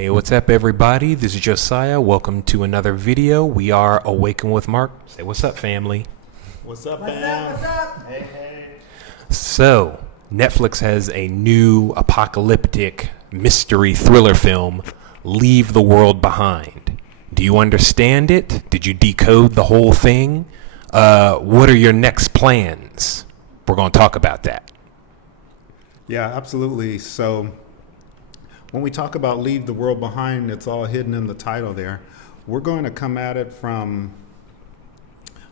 Hey, what's up, everybody? This is Josiah. Welcome to another video. We are Awaken with Mark. Say what's up, family. What's up, fam? What's up? Hey. So, Netflix has a new apocalyptic mystery thriller film, Leave the World Behind. Do you understand it? Did you decode the whole thing? What are your next plans? We're going to talk about that. Yeah, absolutely. So when we talk about Leave the World Behind, it's all hidden in the title there. We're going to come at it from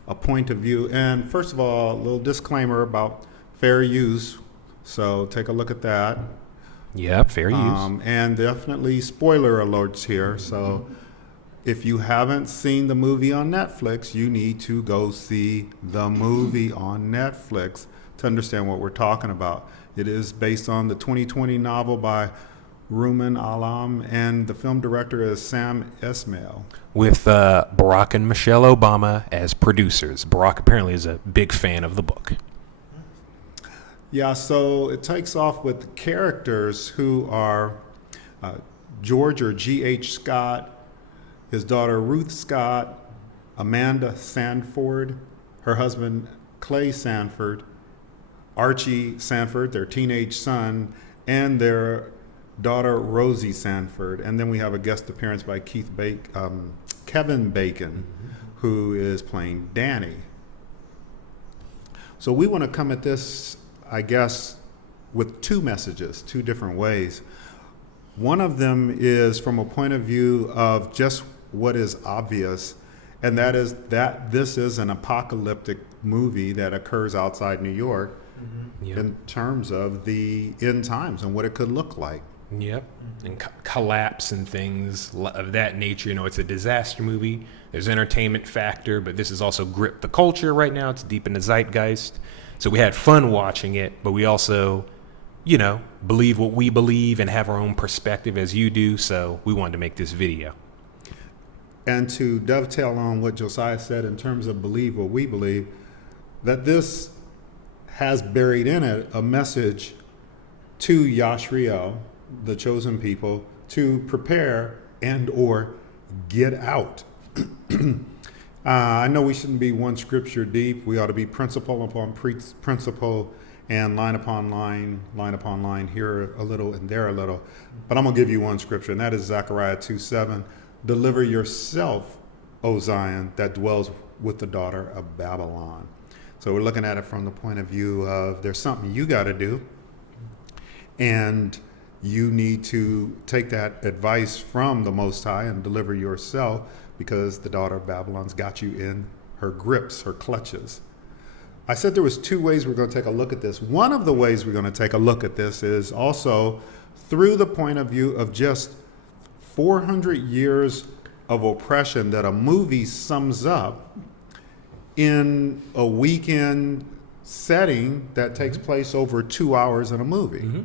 a point of view. And first of all, a little disclaimer about fair use. So take a look at that. Yep, fair use. And definitely spoiler alerts here. So if you haven't seen the movie on Netflix, you need to go see the movie on Netflix to understand what we're talking about. It is based on the 2020 novel by Ruman Alam, and the film director is Sam Esmail. With Barack and Michelle Obama as producers. Barack apparently is a big fan of the book. Yeah, so it takes off with characters who are George or G.H. Scott, his daughter Ruth Scott, Amanda Sanford, her husband Clay Sanford, Archie Sanford, their teenage son, and their daughter Rosie Sanford. And then we have a guest appearance by Kevin Bacon, who is playing Danny. So we want to come at this, I guess, with two messages, two different ways. One of them is from a point of view of just what is obvious, and that is that this is an apocalyptic movie that occurs outside New York in terms of the end times and what it could look like. Yep. And collapse and things of that nature. You know, it's a disaster movie. There's entertainment factor, but this has also gripped the culture right now. It's deep in the zeitgeist. So we had fun watching it, but we also, you know, believe what we believe and have our own perspective as you do. So we wanted to make this video. And to dovetail on what Josiah said in terms of believe what we believe, that this has buried in it a message to Yashriel, the chosen people, to prepare and or get out. I know we shouldn't be one scripture deep. We ought to be principle upon principle and line upon line, here a little and there a little. But I'm going to give you one scripture, and that is Zechariah 2:7. Deliver yourself, O Zion, that dwells with the daughter of Babylon. So we're looking at it from the point of view of there's something you got to do, and you need to take that advice from the Most High and deliver yourself, because the daughter of Babylon's got you in her grips, her clutches. I said there was two ways we're going to take a look at this. One of the ways we're going to take a look at this is also through the point of view of just 400 years of oppression that a movie sums up in a weekend setting that takes place over 2 hours in a movie.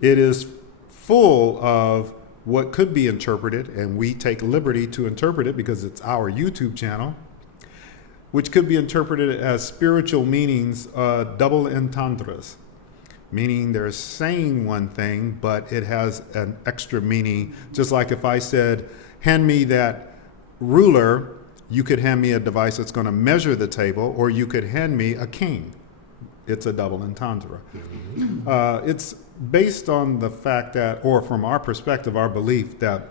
It is full of what could be interpreted, and we take liberty to interpret it because it's our YouTube channel, which could be interpreted as spiritual meanings, double entendres, meaning they're saying one thing, but it has an extra meaning. Just like if I said, hand me that ruler, you could hand me a device that's going to measure the table, or you could hand me a king. It's a double entendre. It's based on the fact that, or from our perspective, our belief that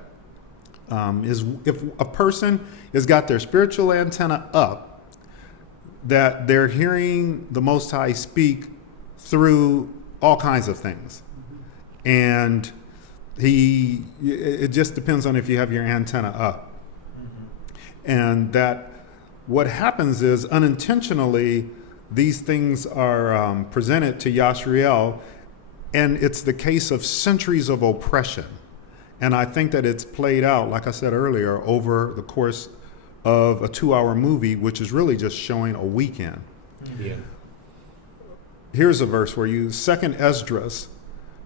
is if a person has got their spiritual antenna up, that they're hearing the Most High speak through all kinds of things. And it just depends on if you have your antenna up. And that what happens is unintentionally, these things are presented to Yashriel, and it's the case of centuries of oppression. And I think that it's played out, like I said earlier, over the course of a 2-hour movie, which is really just showing a weekend. Yeah. Here's a verse where you, 2nd Esdras,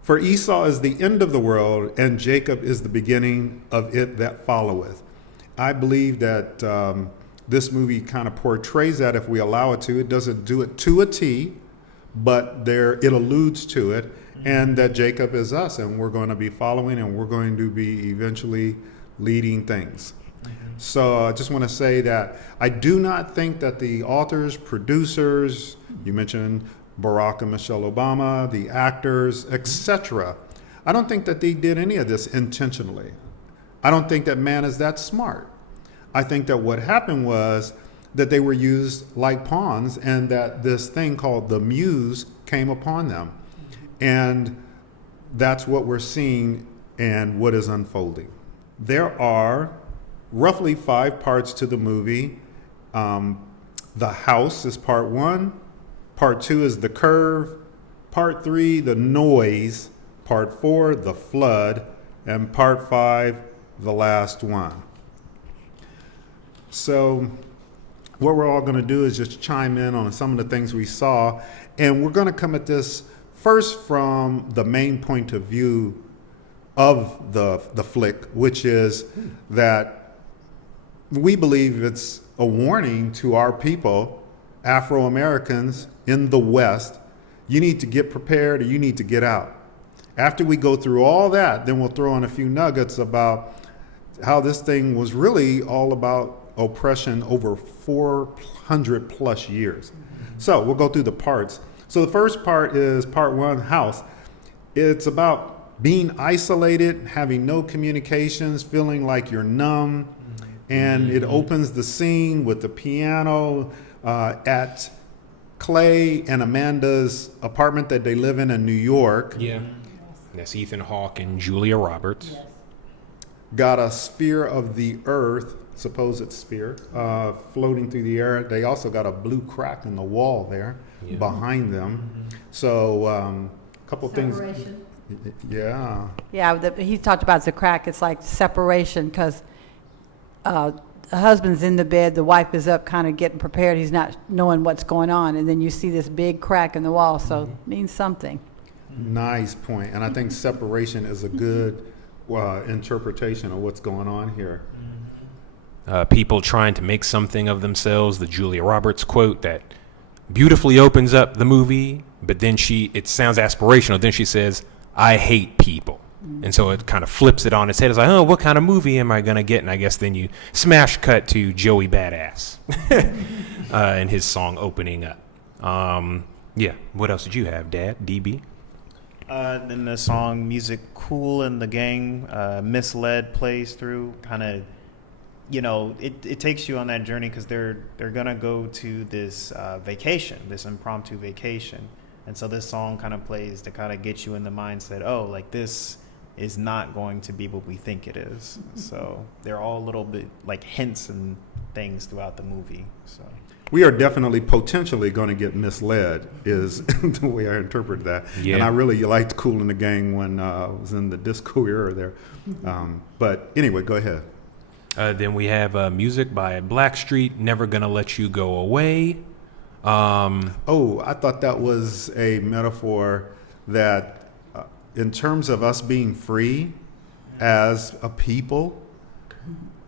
for Esau is the end of the world, and Jacob is the beginning of it that followeth. I believe that this movie kind of portrays that if we allow it to. It doesn't do it to a T, but it alludes to it. and that Jacob is us, and we're going to be following, and we're going to be eventually leading things. So I just want to say that I do not think that the authors, producers, you mentioned Barack and Michelle Obama, the actors, etc., I don't think that they did any of this intentionally. I don't think that man is that smart. I think that what happened was that they were used like pawns, and that this thing called the muse came upon them. And that's what we're seeing and what is unfolding. There are roughly 5 parts to the movie. The house is part 1. Part 2 is the curve. Part 3, the noise. Part 4, the flood. And part 5, the last one. So what we're all going to do is just chime in on some of the things we saw. And we're going to come at this first from the main point of view of the flick, which is that we believe it's a warning to our people, Afro-Americans in the West. You need to get prepared, or you need to get out. After we go through all that, then we'll throw in a few nuggets about how this thing was really all about oppression over 400 plus years. So we'll go through the parts. So the first part is part 1, house. It's about being isolated, having no communications, feeling like you're numb. And it opens the scene with the piano at Clay and Amanda's apartment that they live in New York. Yeah. That's Ethan Hawke and Julia Roberts. Yes. Got a sphere of the earth, supposed sphere, floating through the air. They also got a blue crack in the wall there behind them. So a couple things. Yeah. Yeah, he talked about the crack. It's like separation, because the husband's in the bed, the wife is up kind of getting prepared. He's not knowing what's going on. And then you see this big crack in the wall. So it means something. Nice point. And I think separation is a good interpretation of what's going on here. People trying to make something of themselves. The Julia Roberts quote that beautifully opens up the movie, but then it sounds aspirational. Then she says, "I hate people." And so it kind of flips it on its head. It's like, oh, what kind of movie am I going to get? And I guess then you smash cut to Joey Badass and his song opening up. Yeah. What else did you have, Dad? DB? Then the song Music Cool and the Gang, Misled plays through, kind of, it takes you on that journey, because they're going to go to this vacation, this impromptu vacation. And so this song kind of plays to kind of get you in the mindset, oh, like this is not going to be what we think it is. So they're all a little bit like hints and things throughout the movie. So we are definitely potentially going to get misled, is the way I interpret that. Yeah. And I really liked Kool and the Gang when I was in the disco era there. But anyway, go ahead. Then we have music by Blackstreet, Never Gonna Let You Go Away. I thought that was a metaphor that in terms of us being free as a people,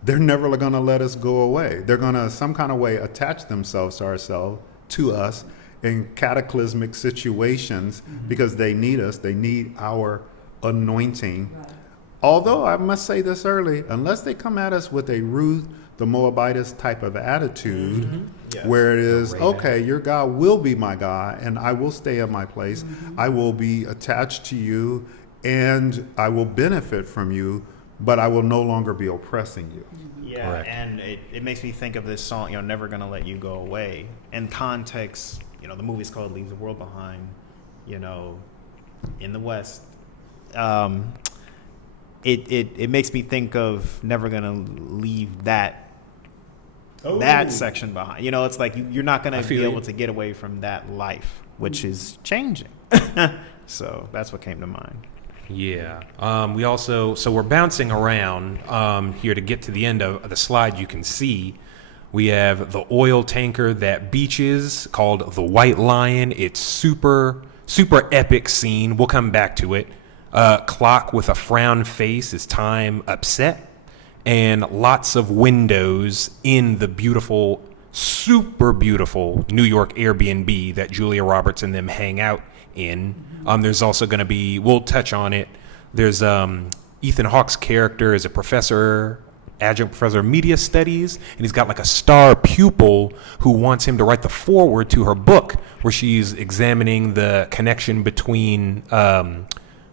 they're never going to let us go away. They're going to some kind of way attach themselves to us in cataclysmic situations because they need us. They need our anointing. Right. Although I must say this early, unless they come at us with a Ruth the Moabitess type of attitude, where it is, okay, your God will be my God, and I will stay in my place. I will be attached to you, and I will benefit from you, but I will no longer be oppressing you. Yeah, correct. And it makes me think of this song, Never Gonna Let You Go Away. In context, the movie's called Leave the World Behind, in the West. It makes me think of never gonna leave that section behind. It's like you're not gonna be able to get away from that life, which is changing. So that's what came to mind. Yeah. We're bouncing around here to get to the end of the slide. You can see we have the oil tanker that beaches called the White Lion. It's super epic scene. We'll come back to it. Clock with a frown face is time upset, and lots of windows in the beautiful, super beautiful New York Airbnb that Julia Roberts and them hang out in. There's also going to be, we'll touch on it. There's Ethan Hawke's character is a professor, adjunct professor of media studies, and he's got like a star pupil who wants him to write the foreword to her book, where she's examining the connection between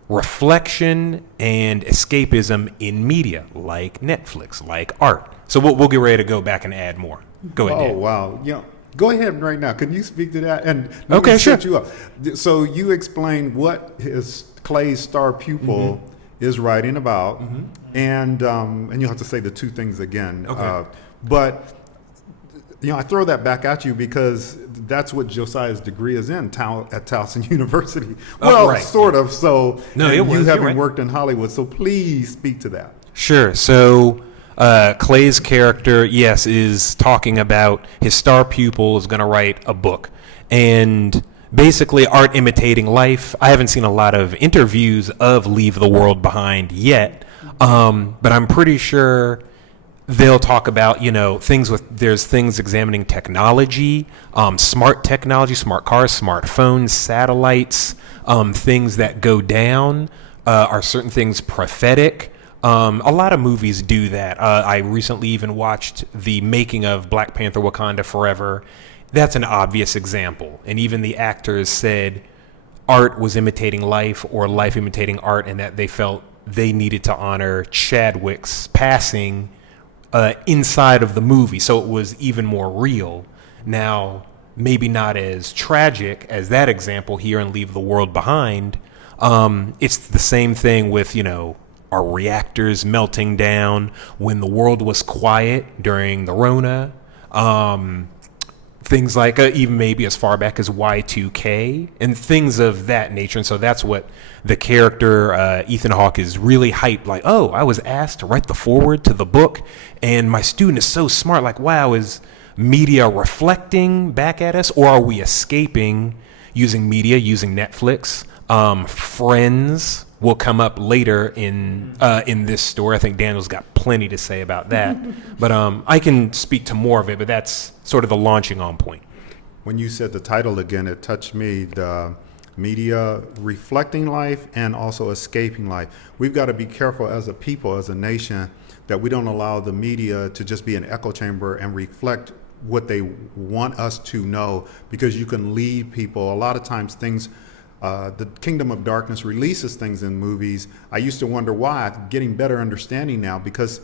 reflection and escapism in media, like Netflix, like art. So we'll get ready to go back and add more. Go ahead, Oh, Dan. wow. Go ahead right now. Can you speak to that? And let Okay, me sure. set you up. So you explained what Clay's star pupil is writing about, and you'll have to say the two things again. Okay. But I throw that back at you because that's what Josiah's degree is in at Towson University. Well, right. sort of. So No, and it was. you You're haven't right. worked in Hollywood, so please speak to that. Sure. So Clay's character, yes, is talking about his star pupil is going to write a book. And basically art imitating life. I haven't seen a lot of interviews of Leave the World Behind yet, but I'm pretty sure they'll talk about, there's things examining technology, smart technology, smart cars, smartphones, satellites, things that go down. Are certain things prophetic? A lot of movies do that. I recently even watched the making of Black Panther Wakanda Forever. That's an obvious example. And even the actors said art was imitating life or life imitating art, and that they felt they needed to honor Chadwick's passing inside of the movie. So it was even more real. Now, maybe not as tragic as that example here in Leave the World Behind. It's the same thing with, our reactors melting down when the world was quiet during the Rona. Things like even maybe as far back as Y2K and things of that nature. And so that's what the character Ethan Hawke is really hyped. Like, oh, I was asked to write the foreword to the book, and my student is so smart. Like, wow, is media reflecting back at us, or are we escaping using media, using Netflix? Friends will come up later in this story. I think Daniel's got plenty to say about that. But I can speak to more of it, but that's sort of the launching on point. When you said the title again, it touched me. The media reflecting life and also escaping life. We've got to be careful as a people, as a nation, that we don't allow the media to just be an echo chamber and reflect what they want us to know, because you can lead people. A lot of times things, the Kingdom of Darkness releases things in movies. I used to wonder why. I'm getting better understanding now, because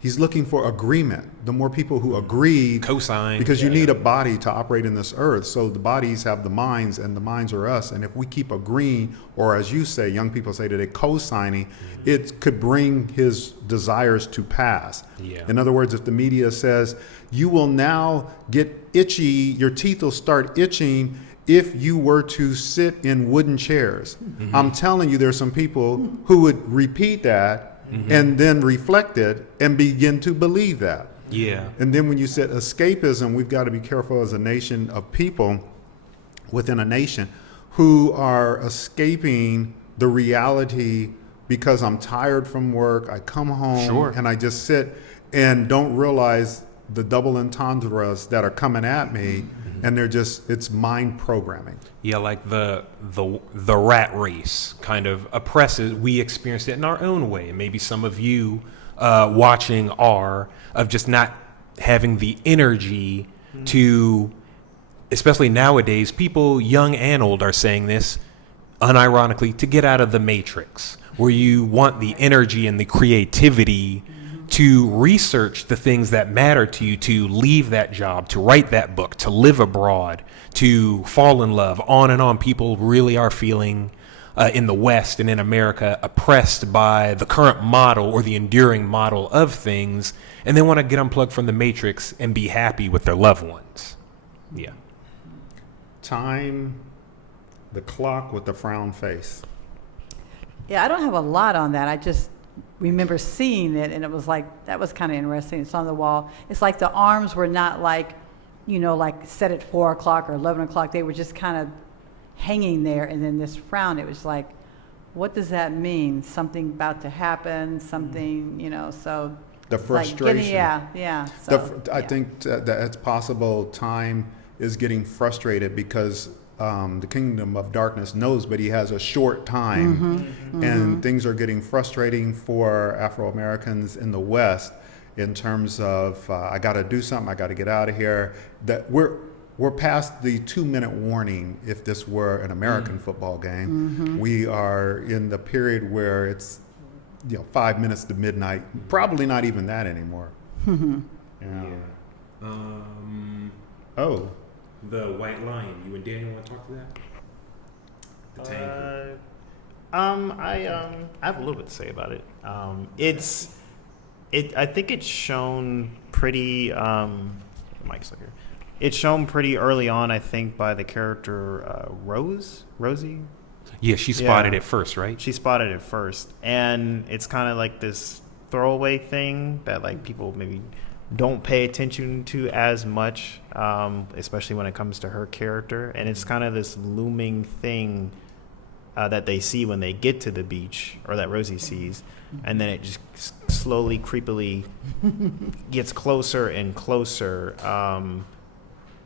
he's looking for agreement. The more people who agree, Cosign. because you need a body to operate in this earth. So the bodies have the minds, and the minds are us. And if we keep agreeing, or as you say, young people say today, co-signing, it could bring his desires to pass. Yeah. In other words, if the media says, you will now get itchy, your teeth will start itching if you were to sit in wooden chairs. I'm telling you, there's some people who would repeat that and then reflect it and begin to believe that. Yeah. And then when you said escapism, we've got to be careful as a nation of people within a nation who are escaping the reality because I'm tired from work, I come home Sure. and I just sit and don't realize the double entendres that are coming at me, and they're just, it's mind programming. Yeah, like the rat race kind of oppresses. We experienced it in our own way. And maybe some of you watching are of just not having the energy to, especially nowadays, people young and old are saying this unironically, to get out of the matrix, where you want the energy and the creativity to research the things that matter to you, to leave that job, to write that book, to live abroad, to fall in love, on and on. People really are feeling in the West and in America oppressed by the current model or the enduring model of things, and they want to get unplugged from the matrix and be happy with their loved ones. Yeah. Time, the clock with the frown face. Yeah, I don't have a lot on that. I just remember seeing it, and it was like, that was kind of interesting. It's on the wall. It's like the arms were not like, like set at 4 o'clock or 11 o'clock. They were just kind of hanging there. And then this frown, it was like, what does that mean? Something about to happen, something, so. The it's like frustration. yeah. So, I think that it's possible time is getting frustrated because the kingdom of darkness knows, but he has a short time. And things are getting frustrating for Afro-Americans in the West in terms of, I got to do something, I got to get out of here. That we're past the 2-minute warning if this were an American football game. We are in the period where it's 5 minutes to midnight, probably not even that anymore. Oh. The White Lion. You and Daniel want to talk to that? The tank. I have a little bit to say about it. I think it's shown pretty. Mike's here. It's shown pretty early on, I think, by the character Rosie. Yeah, she spotted it first, right? She spotted it first, and it's kind of like this throwaway thing that like people maybe don't pay attention to as much, especially when it comes to her character. And it's kind of this looming thing that they see when they get to the beach, or that Rosie sees, and then it just slowly, creepily gets closer and closer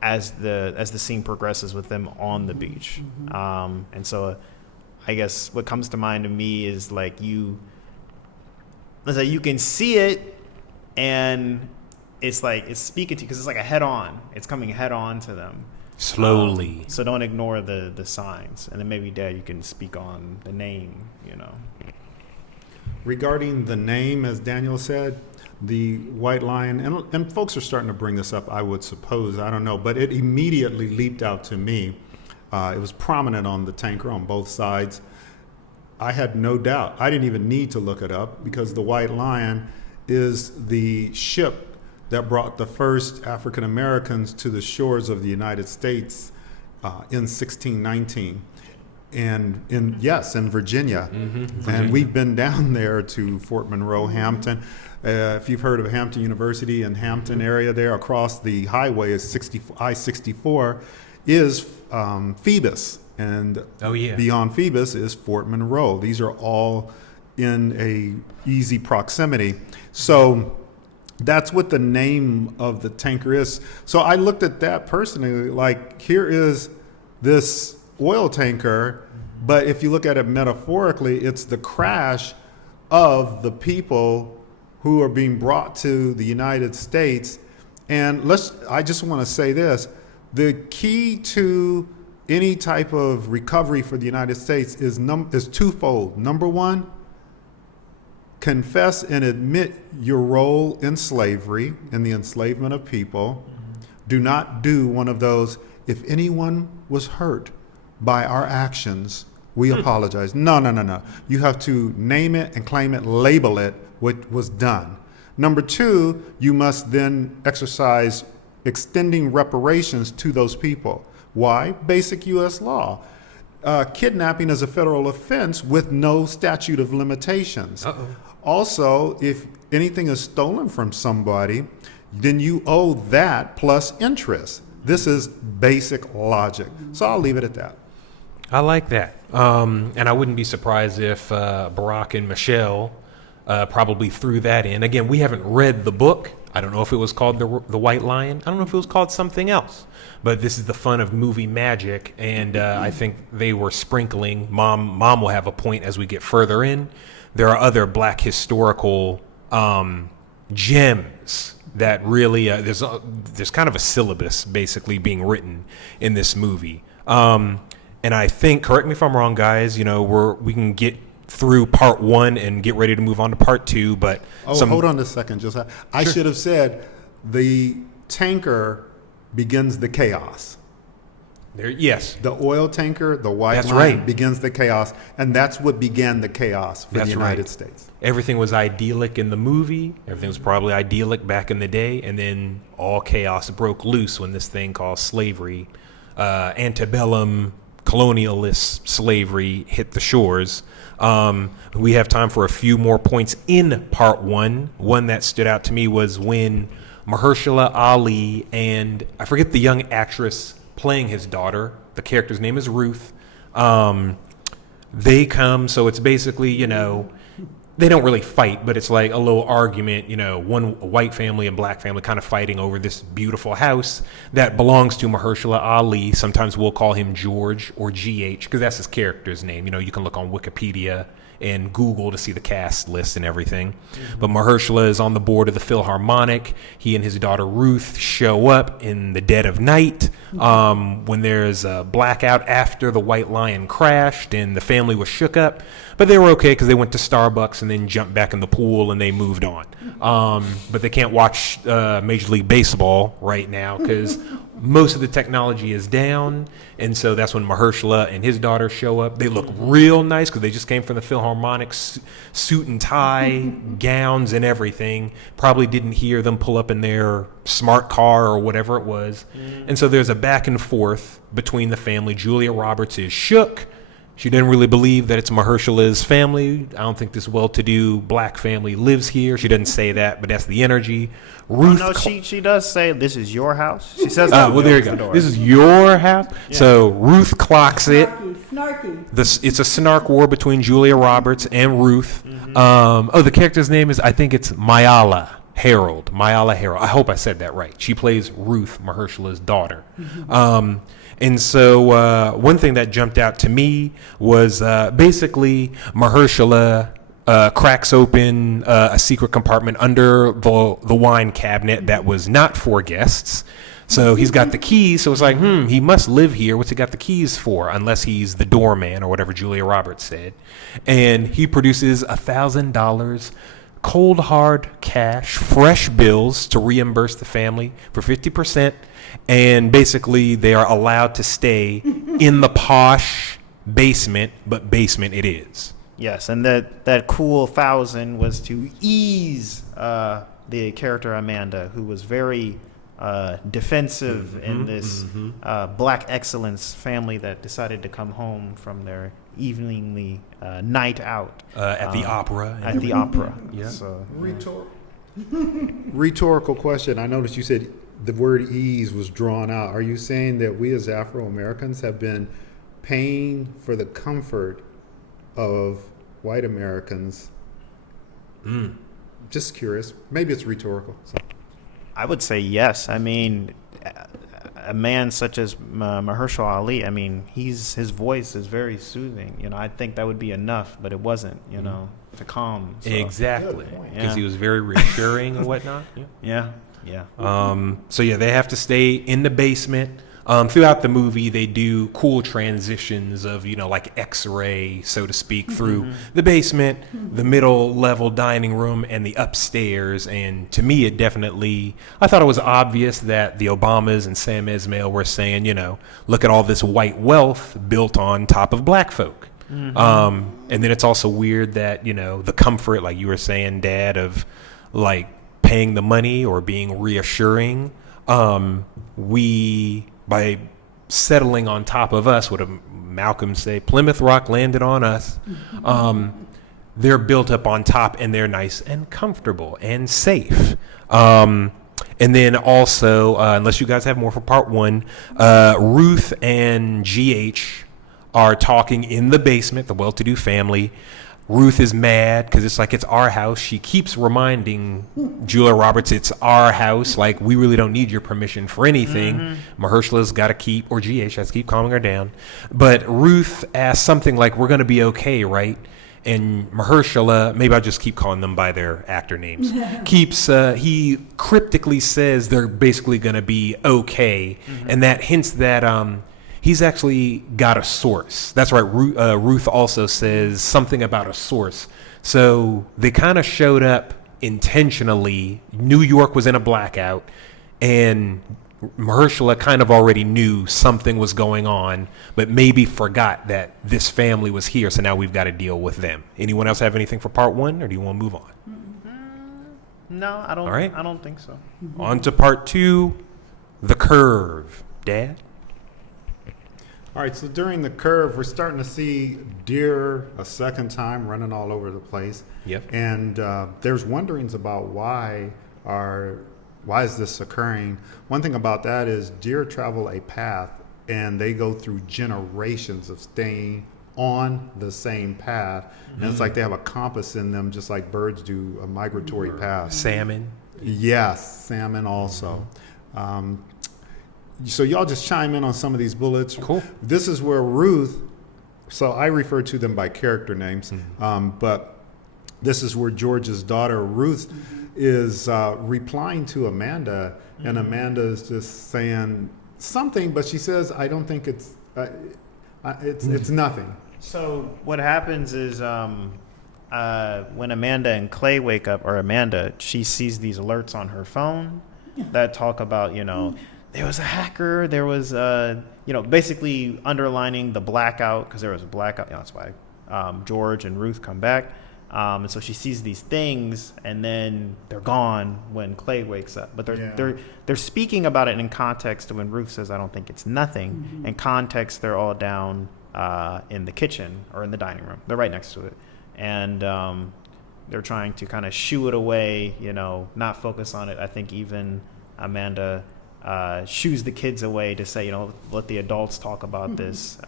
as the scene progresses with them on the beach. And so I guess what comes to mind to me is like you can see it, and it's speaking to you because it's like a head-on. It's coming head-on to them. Slowly. So don't ignore the signs. And then maybe, Dad, you can speak on the name, Regarding the name, as Daniel said, the White Lion, and folks are starting to bring this up, I would suppose, I don't know, but it immediately leaped out to me. It was prominent on the tanker on both sides. I had no doubt. I didn't even need to look it up because the White Lion is the ship that brought the first African Americans to the shores of the United States in 1619. And in Virginia. And we've been down there to Fort Monroe, Hampton. If you've heard of Hampton University and Hampton area there, across the highway is I-64 is Phoebus. And beyond Phoebus is Fort Monroe. These are all in a easy proximity. So that's what the name of the tanker is. So I looked at that personally, like here is this oil tanker, but if you look at it metaphorically, it's the crash of the people who are being brought to the United States. And I just want to say this, the key to any type of recovery for the United States is twofold. Number one, confess and admit your role in slavery and the enslavement of people. Do not do one of those, if anyone was hurt by our actions, we apologize. No. You have to name it and claim it, label it, what was done. Number two, you must then exercise extending reparations to those people. Why? Basic U.S. law. Kidnapping is a federal offense with no statute of limitations. Also, if anything is stolen from somebody, then you owe that plus interest. This is basic logic. So I'll leave it at that. I like that. And I wouldn't be surprised if Barack and Michelle probably threw that in. Again, we haven't read the book. I don't know if it was called The White Lion. I don't know if it was called something else. But this is the fun of movie magic, and I think they were sprinkling. Mom will have a point as we get further in. There are other Black historical gems that really there's kind of a syllabus basically being written in this movie. And I think, correct me if I'm wrong, guys. We can get through part one and get ready to move on to part two. But hold on a second, Josiah. I should have said the tanker begins the chaos. Yes. The oil tanker, the White Lion, begins the chaos, and that's what began the chaos for the United States. Everything was idyllic in the movie. Everything was probably idyllic back in the day, and then all chaos broke loose when this thing called slavery, antebellum colonialist slavery hit the shores. We have time for a few more points in part one. One that stood out to me was when Mahershala Ali and I forget the young actress playing his daughter. The character's name is Ruth. They come, so it's basically, they don't really fight, but it's like a little argument, one white family and black family kind of fighting over this beautiful house that belongs to Mahershala Ali. Sometimes we'll call him George or GH because that's his character's name. You can look on Wikipedia and Google to see the cast list and everything. But Mahershala is on the board of the Philharmonic. He and his daughter Ruth show up in the dead of night when there's a blackout after the White Lion crashed and the family was shook up. But they were okay because they went to Starbucks and then jumped back in the pool and they moved on. But they can't watch Major League Baseball right now because most of the technology is down. And so that's when Mahershala and his daughter show up. They look real nice because they just came from the Philharmonic, suit and tie, gowns and everything. Probably didn't hear them pull up in their smart car or whatever it was. And so there's a back and forth between the family. Julia Roberts is shook. She didn't really believe that it's Mahershala's family. I don't think this well-to-do black family lives here. She doesn't say that, but that's the energy. Ruth, no, she does say, "This is your house." She says that. well, there you go. This is your house. Yeah. So Ruth clocks it. Snarky. It's a snark war between Julia Roberts and Ruth. The character's name is, I think it's Mayala Harold. I hope I said that right. She plays Ruth, Mahershala's daughter. And so one thing that jumped out to me was basically Mahershala cracks open a secret compartment under the wine cabinet that was not for guests. So he's got the keys. So it's like, he must live here. What's he got the keys for? Unless he's the doorman or whatever Julia Roberts said. And he produces $1,000 cold hard cash, fresh bills to reimburse the family for 50%. And basically, they are allowed to stay in the posh basement, but basement it is. Yes, and that cool 1,000 was to ease the character Amanda, who was very defensive in this black excellence family that decided to come home from their eveningly night out At the opera. At the opera. Yeah. So, Rhetorical question. I noticed you said the word ease was drawn out. Are you saying that we as Afro-Americans have been paying for the comfort of white Americans? Just curious. Maybe it's rhetorical. So. I would say yes. I mean, a man such as Mahershala Ali, I mean, his voice is very soothing. I think that would be enough, but it wasn't, to calm. So. Exactly. Because he was very reassuring and whatnot. Yeah. So they have to stay in the basement. Throughout the movie, they do cool transitions of, like X-ray, so to speak, through the basement, the middle level dining room, and the upstairs. And to me, I thought it was obvious that the Obamas and Sam Esmail were saying, look at all this white wealth built on top of black folk. And then it's also weird that, the comfort, like you were saying, Dad, of like paying the money or being reassuring, by settling on top of us, would Malcolm say, Plymouth Rock landed on us. They're built up on top and they're nice and comfortable and safe. And then also, unless you guys have more for part one, Ruth and GH are talking in the basement, the well-to-do family. Ruth is mad because it's our house. She keeps reminding Julia Roberts it's our house. Like, we really don't need your permission for anything. Mahershala's got to keep, or GH has to keep calming her down. But Ruth asks something like, we're going to be okay, right? And Mahershala, maybe I'll just keep calling them by their actor names, he cryptically says they're basically going to be okay. And that hints that he's actually got a source. That's right. Ruth also says something about a source. So they kind of showed up intentionally. New York was in a blackout, and Mahershala kind of already knew something was going on, but maybe forgot that this family was here. So now we've got to deal with them. Anyone else have anything for part one, or do you want to move on? No, I don't. All right. I don't think so. On to part two, The Curve. Dad? All right, so during the curve, we're starting to see deer a second time running all over the place. Yep. And there's wonderings about why is this occurring. One thing about that is deer travel a path, and they go through generations of staying on the same path. And it's like they have a compass in them, just like birds do a migratory path. Salmon. Yes, salmon also. So y'all just chime in on some of these bullets. Cool. This is where Ruth, so I refer to them by character names, but this is where George's daughter, Ruth, is replying to Amanda, and Amanda is just saying something, but she says, I don't think it's nothing. So what happens is when Amanda and Clay wake up, or Amanda, she sees these alerts on her phone that talk about, there was a hacker, there was, basically underlining the blackout, because there was a blackout. That's why George and Ruth come back. And so she sees these things, and then they're gone when Clay wakes up. But they're speaking about it in context when Ruth says, I don't think it's nothing. In context, they're all down in the kitchen or in the dining room. They're right next to it. And they're trying to kind of shoo it away, not focus on it. I think even Amanda shoos the kids away to say, let the adults talk about this,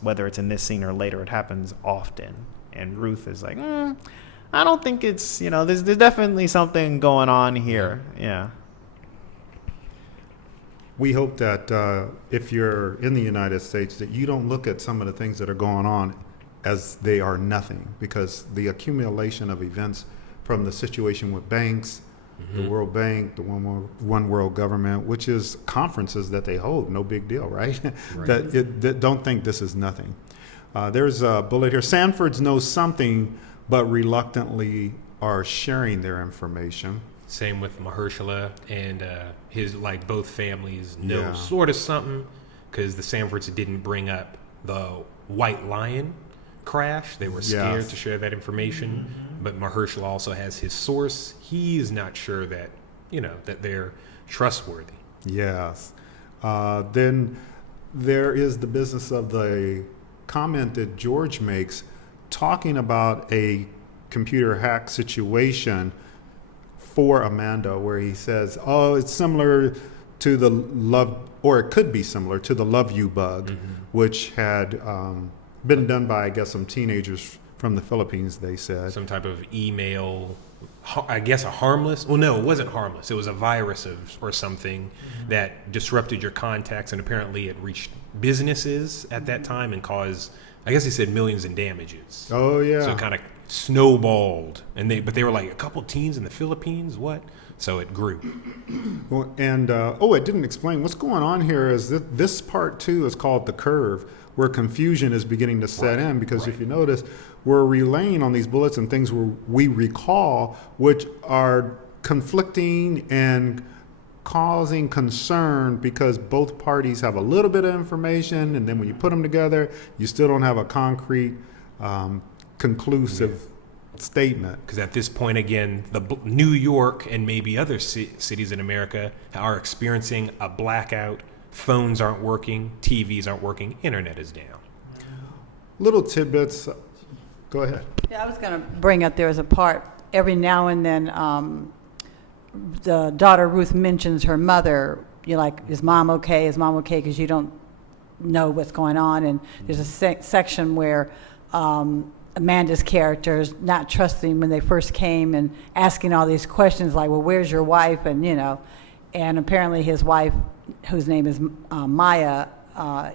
whether it's in this scene or later. It happens often. And Ruth is like, I don't think it's, there's definitely something going on here. Yeah. We hope that if you're in the United States, that you don't look at some of the things that are going on as they are nothing, because the accumulation of events from the situation with banks, the World Bank, the One World Government, which is conferences that they hold, no big deal, right? that don't think this is nothing. There's a bullet here. Sanfords know something, but reluctantly are sharing their information. Same with Mahershala and his, both families know sort of something, because the Sanfords didn't bring up the White Lion crash. They were scared to share that information. But Mahershala also has his source. He is not sure that, that they're trustworthy. Yes. Then there is the business of the comment that George makes talking about a computer hack situation for Amanda, where he says, it's similar to the or it could be similar to the Love You bug, which had been done by, I guess, some teenagers from the Philippines, they said. Some type of email, I guess a harmless, well, no, it wasn't harmless. It was a virus or something that disrupted your contacts, and apparently it reached businesses at that time and caused, I guess they said, millions in damages. Oh, yeah. So it kind of snowballed, but they were like, a couple teens in the Philippines, what? So it grew. Well, and, it didn't explain. What's going on here is that this part, too, is called the curve, where confusion is beginning to set in, because if you notice, we're relaying on these bullets and things we recall, which are conflicting and causing concern, because both parties have a little bit of information, and then when you put them together, you still don't have a concrete, conclusive statement. Because at this point, again, New York and maybe other cities in America are experiencing a blackout. Phones aren't working, TVs aren't working, internet is down. Little tidbits. Go ahead. Yeah, I was going to bring up, there was a part every now and then the daughter Ruth mentions her mother. You're like, is mom okay? Is mom okay? Because you don't know what's going on. And there's a section where Amanda's character is not trusting when they first came and asking all these questions like, well, where's your wife? And, and apparently his wife, whose name is Maya,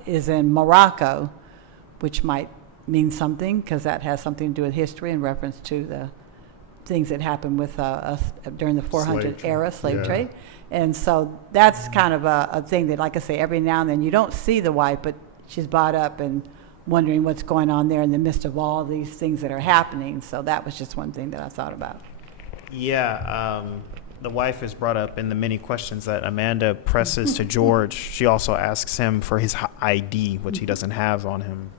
is in Morocco, which might mean something, because that has something to do with history in reference to the things that happened with us during the 400 era slave trade. And so that's kind of a thing that, like I say, every now and then you don't see the wife, but she's brought up and wondering what's going on there in the midst of all these things that are happening. So that was just one thing that I thought about. Yeah, the wife is brought up in the many questions that Amanda presses to George. She also asks him for his ID, which he doesn't have on him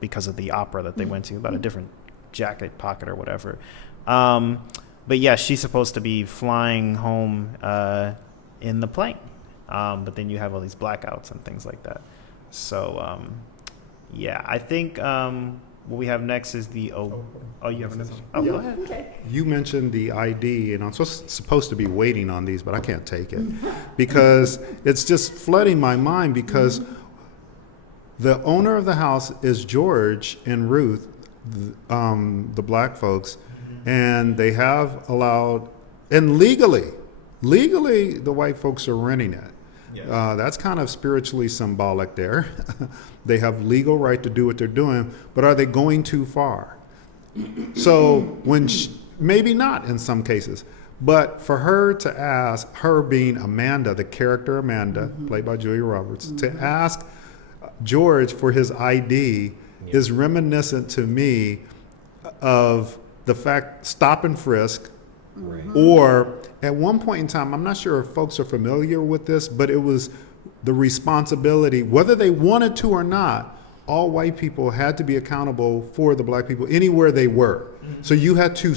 because of the opera that they went to, about a different jacket pocket or whatever. But yeah, she's supposed to be flying home in the plane. But then you have all these blackouts and things like that. So, yeah, I think what we have next is the you have another? Oh, go ahead. Okay. You mentioned the ID, and I'm supposed to be waiting on these, but I can't take it because it's just flooding my mind, because The owner of the house is George and Ruth, the black folks, and they have allowed, and legally, the white folks are renting it. Yes. That's kind of spiritually symbolic there. They have legal right to do what they're doing, but are they going too far? So maybe not in some cases, but for her to ask, her being Amanda, the character Amanda, played by Julia Roberts, to ask George for his ID is reminiscent to me of the fact stop and frisk. Right. Or at one point in time, I'm not sure if folks are familiar with this, but it was the responsibility, whether they wanted to or not, all white people had to be accountable for the black people anywhere they were. So you had to,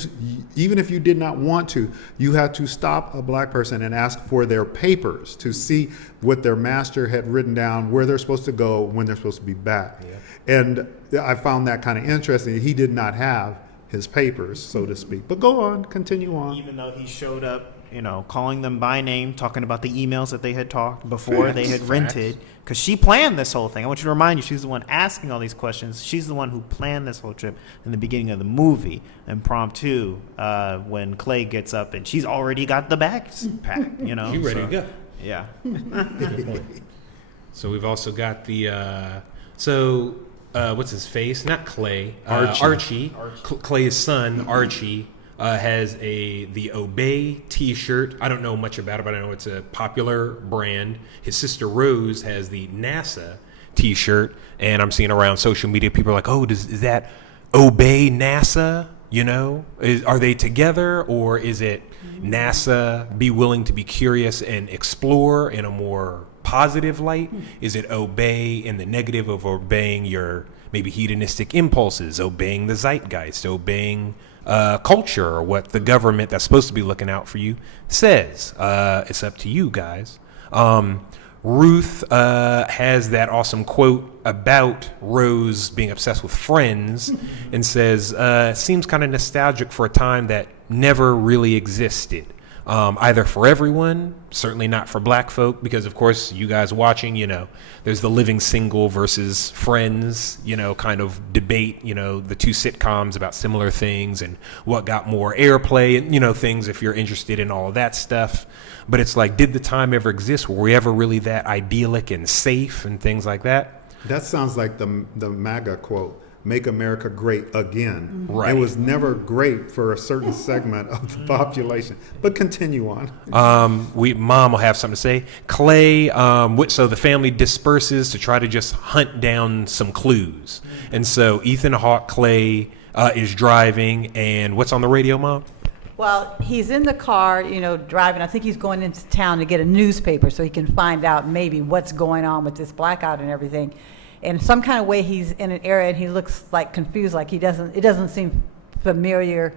even if you did not want to, you had to stop a black person and ask for their papers to see what their master had written down, where they're supposed to go, when they're supposed to be back. Yeah. And I found that kind of interesting. He did not have his papers, so to speak. But go on, continue on. Even though he showed up, calling them by name, talking about the emails that they had talked before they had rented, because she planned this whole thing. I want you to remind you, she's the one asking all these questions. She's the one who planned this whole trip in the beginning of the movie. Impromptu, when Clay gets up and she's already got the bags packed, She's ready to go. Yeah. So we've also got the what's his face? Not Clay. Archie. Clay's son, Archie, has the Obey T-shirt. I don't know much about it, but I know it's a popular brand. His sister Rose has the NASA T-shirt, and I'm seeing around social media people are like, "Oh, is that Obey NASA? Are they together, or is it NASA be willing to be curious and explore in a more positive light? Is it obey in the negative of obeying your maybe hedonistic impulses, obeying the zeitgeist, obeying culture, or what the government that's supposed to be looking out for you says? It's up to you guys." Ruth has that awesome quote about Rose being obsessed with Friends and says, seems kind of nostalgic for a time that never really existed. Either for everyone, certainly not for black folk, because of course you guys watching, there's the Living Single versus Friends, kind of debate, the two sitcoms about similar things and what got more airplay and, things if you're interested in all of that stuff. But it's like, did the time ever exist? Were we ever really that idyllic and safe and things like that? That sounds like the MAGA quote. Make America great again. Right. It was never great for a certain segment of the population. But continue on. Mom will have something to say. Clay, so the family disperses to try to just hunt down some clues. And so Ethan Hawke Clay is driving, and what's on the radio, Mom? Well, he's in the car, driving. I think he's going into town to get a newspaper so he can find out maybe what's going on with this blackout and everything. In some kind of way, he's in an area and he looks like confused, like it doesn't seem familiar.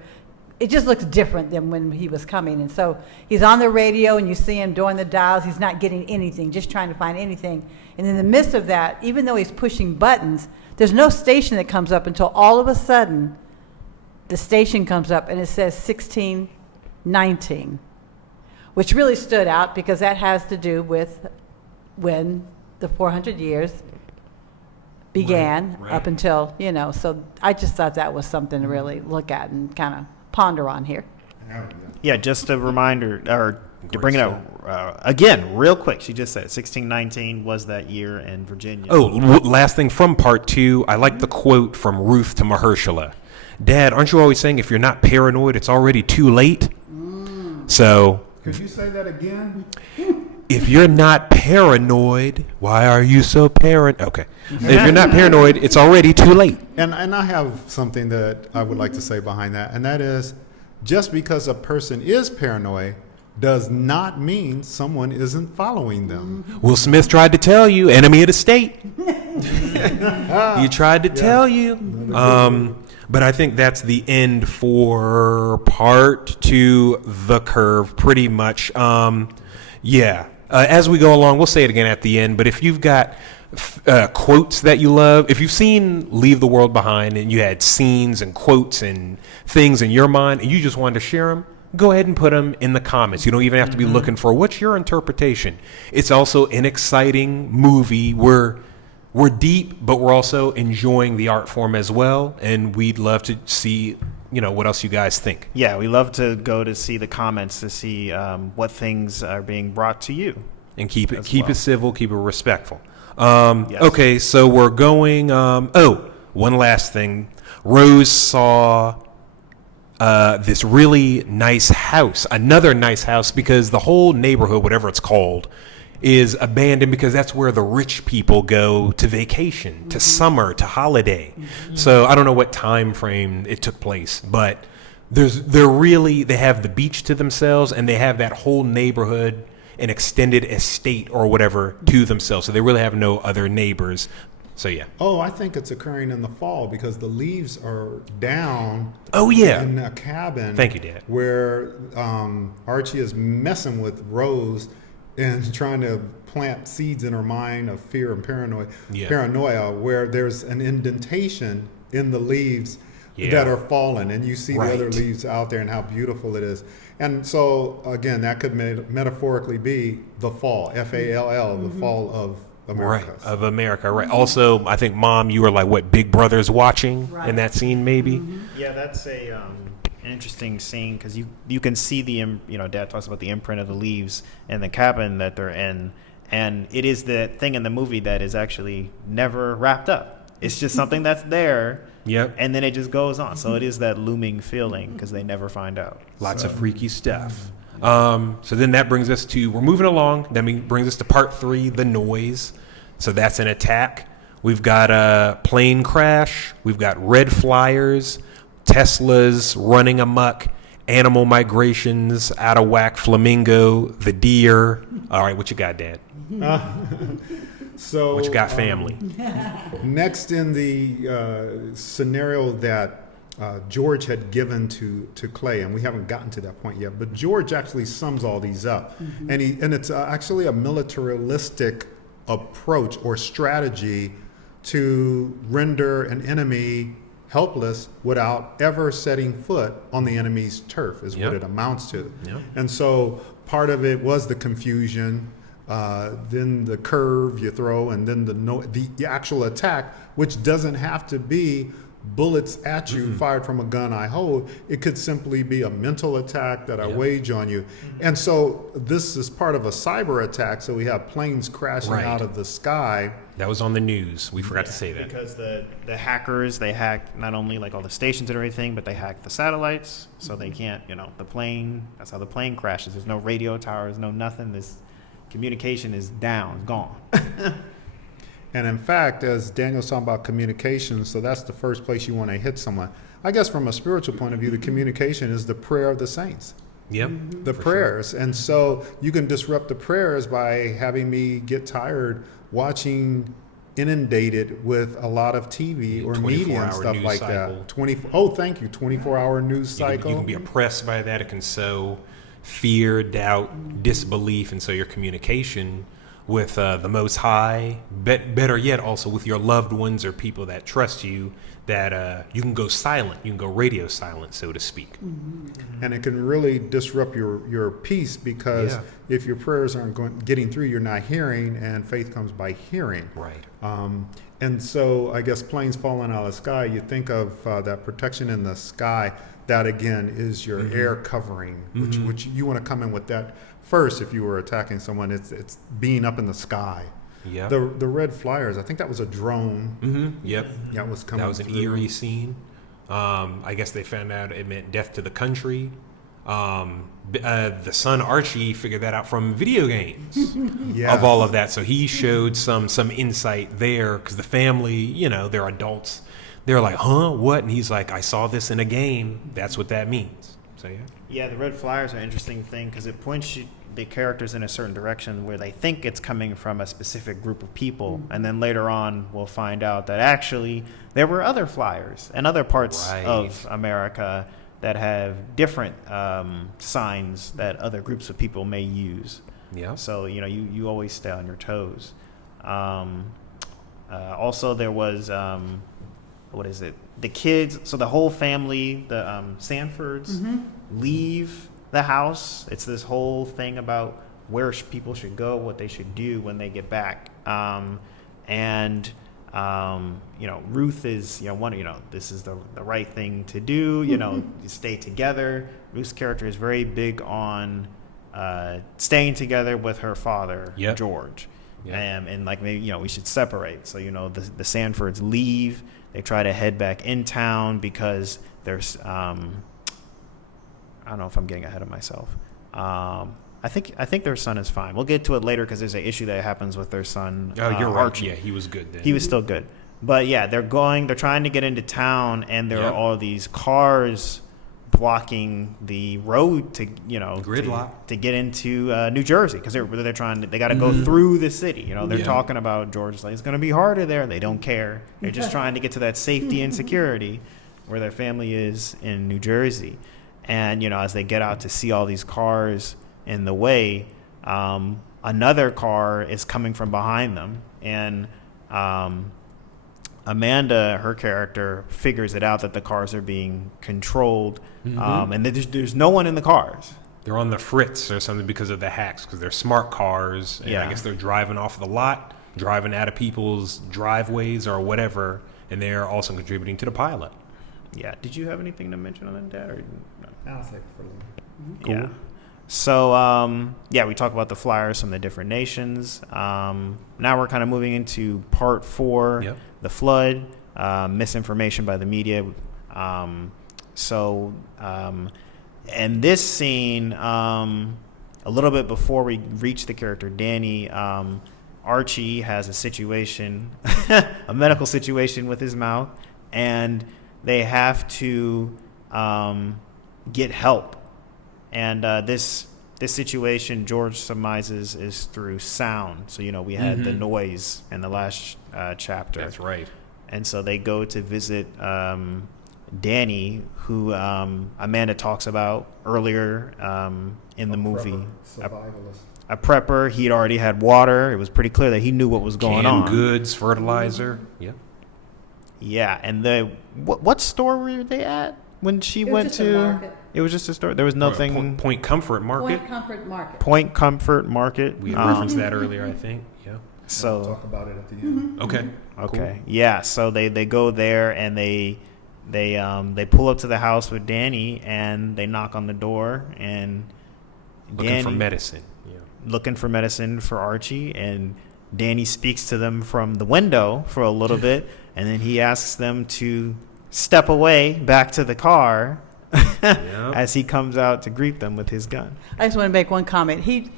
It just looks different than when he was coming. And so he's on the radio and you see him doing the dials. He's not getting anything, just trying to find anything. And in the midst of that, even though he's pushing buttons, there's no station that comes up until all of a sudden the station comes up and it says 1619, which really stood out because that has to do with when the 400 years began, right. Up until, so I just thought that was something to really look at and kind of ponder on here. Yeah, just a reminder, or to Great bring it up again, real quick. She just said 1619 was that year in Virginia. Oh, last thing from part 2. I like the quote from Ruth to Mahershala. Dad, aren't you always saying if you're not paranoid, it's already too late? So. Could you say that again? If you're not paranoid, why are you so paranoid? Okay. If you're not paranoid, it's already too late. And I have something that I would like to say behind that, and that is, just because a person is paranoid does not mean someone isn't following them. Will Smith tried to tell you, enemy of the state. He tried to tell you. But I think that's the end for part 2, The Curve, pretty much. As we go along, we'll say it again at the end, but if you've got quotes that you love, if you've seen Leave the World Behind and you had scenes and quotes and things in your mind and you just wanted to share them, go ahead and put them in the comments. You don't even have to be looking for what's your interpretation. It's also an exciting movie where we're deep, but we're also enjoying the art form as well. And we'd love to see, what else you guys think. Yeah, we love to go to see the comments to see what things are being brought to you. And keep as it well. civil, keep it respectful. Yes. Okay, so we're going. One last thing. Rose saw this really nice house, another nice house, because the whole neighborhood, whatever it's called, is abandoned because that's where the rich people go to vacation, to summer, to holiday. So I don't know what time frame it took place, but they have the beach to themselves, and they have that whole neighborhood, an extended estate or whatever, to themselves. So they really have no other neighbors. So yeah. Oh, I think it's occurring in the fall because the leaves are down. Oh yeah. In a cabin. Thank you, Dad. Where Archie is messing with Rose and trying to plant seeds in her mind of fear and paranoia, where there's an indentation in the leaves that are fallen, and you see the other leaves out there and how beautiful it is. And so again, that could metaphorically be the fall, FALL, the fall of America. Right, of America, right. Also, I think, Mom, you were like, what, Big Brother's watching in that scene, maybe? Yeah, that's an interesting scene because you can see Dad talks about the imprint of the leaves in the cabin that they're in, and it is the thing in the movie that is actually never wrapped up. It's just something that's there. Yep. And then it just goes on. So it is that looming feeling because they never find out. Lots of freaky stuff. So then that brings us to, we're moving along. That brings us to part 3, the noise. So that's an attack. We've got a plane crash. We've got red flyers, Teslas running amok, animal migrations, out of whack flamingo, the deer. All right, what you got, Dad? So what you got, family? Next in the scenario that George had given to Clay, and we haven't gotten to that point yet, but George actually sums all these up, and it's actually a militaristic approach or strategy to render an enemy helpless without ever setting foot on the enemy's turf is what it amounts to. And so part of it was the confusion, then the curve you throw, and then the actual attack, which doesn't have to be bullets at you fired from a gun I hold. It could simply be a mental attack that I wage on you. And so this is part of a cyber attack. So we have planes crashing out of the sky. That was on the news. We forgot to say that. Because the hackers, they hack not only like all the stations and everything, but they hack the satellites. So they can't, the plane, that's how the plane crashes. There's no radio towers, no nothing. This communication is down, gone. And in fact, as Daniel's talking about communication, so that's the first place you want to hit someone. I guess from a spiritual point of view, the communication is the prayer of the saints. Yep. The prayers. Sure. And so you can disrupt the prayers by having me get tired watching inundated with a lot of TV or media and stuff like that. 24-hour news cycle. You can be oppressed by that. It can sow fear, doubt, disbelief, and so your communication with the Most High, better yet, also with your loved ones or people that trust you, that you can go silent, you can go radio silent, so to speak. And it can really disrupt your peace because if your prayers aren't getting through, you're not hearing, and faith comes by hearing. Right. And so I guess planes falling out of the sky, you think of that protection in the sky. That again is your air covering, which you want to come in with that first. If you were attacking someone, it's being up in the sky. Yeah. The red flyers, I think that was a drone. Yep. That was coming. That was an eerie scene. I guess they found out it meant death to the country. The son Archie figured that out from video games of all of that. So he showed some insight there because the family, they're adults. They're like, huh, what? And he's like, I saw this in a game. That's what that means. So yeah. Yeah, the red flyers are an interesting thing because it points the characters in a certain direction where they think it's coming from a specific group of people. And then later on, we'll find out that actually there were other flyers and other parts of America that have different signs that other groups of people may use. Yeah. So, you always stay on your toes. Also, there was, what is it? The kids, so the whole family, the Sanfords, leave the house. It's this whole thing about where people should go, what they should do when they get back. and Ruth is this is the right thing to do. You stay together. Ruth's character is very big on staying together with her father, George. And like, maybe we should separate. So the Sanfords leave. They try to head back in town because there's I don't know if I'm getting ahead of myself. I think their son is fine. We'll get to it later because there's an issue that happens with their son. Oh, you're right. Archie. Yeah, he was good then. He was still good. But yeah, they're trying to get into town, and there are all these cars blocking the road to gridlock to get into New Jersey, because they're trying to, they got to go through the city. They're talking about George's like, it's going to be harder there. They don't care. They're just trying to get to that safety and security where their family is in New Jersey. And as they get out to see all these cars in the way, another car is coming from behind them, and Amanda, her character, figures it out that the cars are being controlled, and there's no one in the cars. They're on the fritz or something because of the hacks, because they're smart cars, and I guess they're driving off the lot, driving out of people's driveways or whatever, and they're also contributing to the pilot. Yeah. Did you have anything to mention on that, Dad? Or no? I'll say for a little. Cool. Yeah. So, we talk about the flyers from the different nations. Now we're kind of moving into part 4, the flood, misinformation by the media. And this scene, a little bit before we reach the character Danny, Archie has a situation, a medical situation with his mouth, and they have to get help. And this situation, George surmises, is through sound. So, we had the noise in the last chapter. That's right. And so they go to visit Danny, who Amanda talks about earlier in the movie. Survivalist. A prepper. He'd already had water. It was pretty clear that he knew what was going on. Canned goods, fertilizer. Yeah. Yeah. And what store were they at when she went to? It was just a store. There was nothing. Point Comfort Market. Point Comfort Market. Point Comfort Market. We referenced that earlier, I think. Yeah. So I'll talk about it at the end. Okay. Okay. Cool. Yeah. So they go there, and they pull up to the house with Danny, and they knock on the door, and looking for medicine. Yeah. Looking for medicine for Archie, and Danny speaks to them from the window for a little bit, and then he asks them to step away back to the car as he comes out to greet them with his gun. I just want to make one comment. He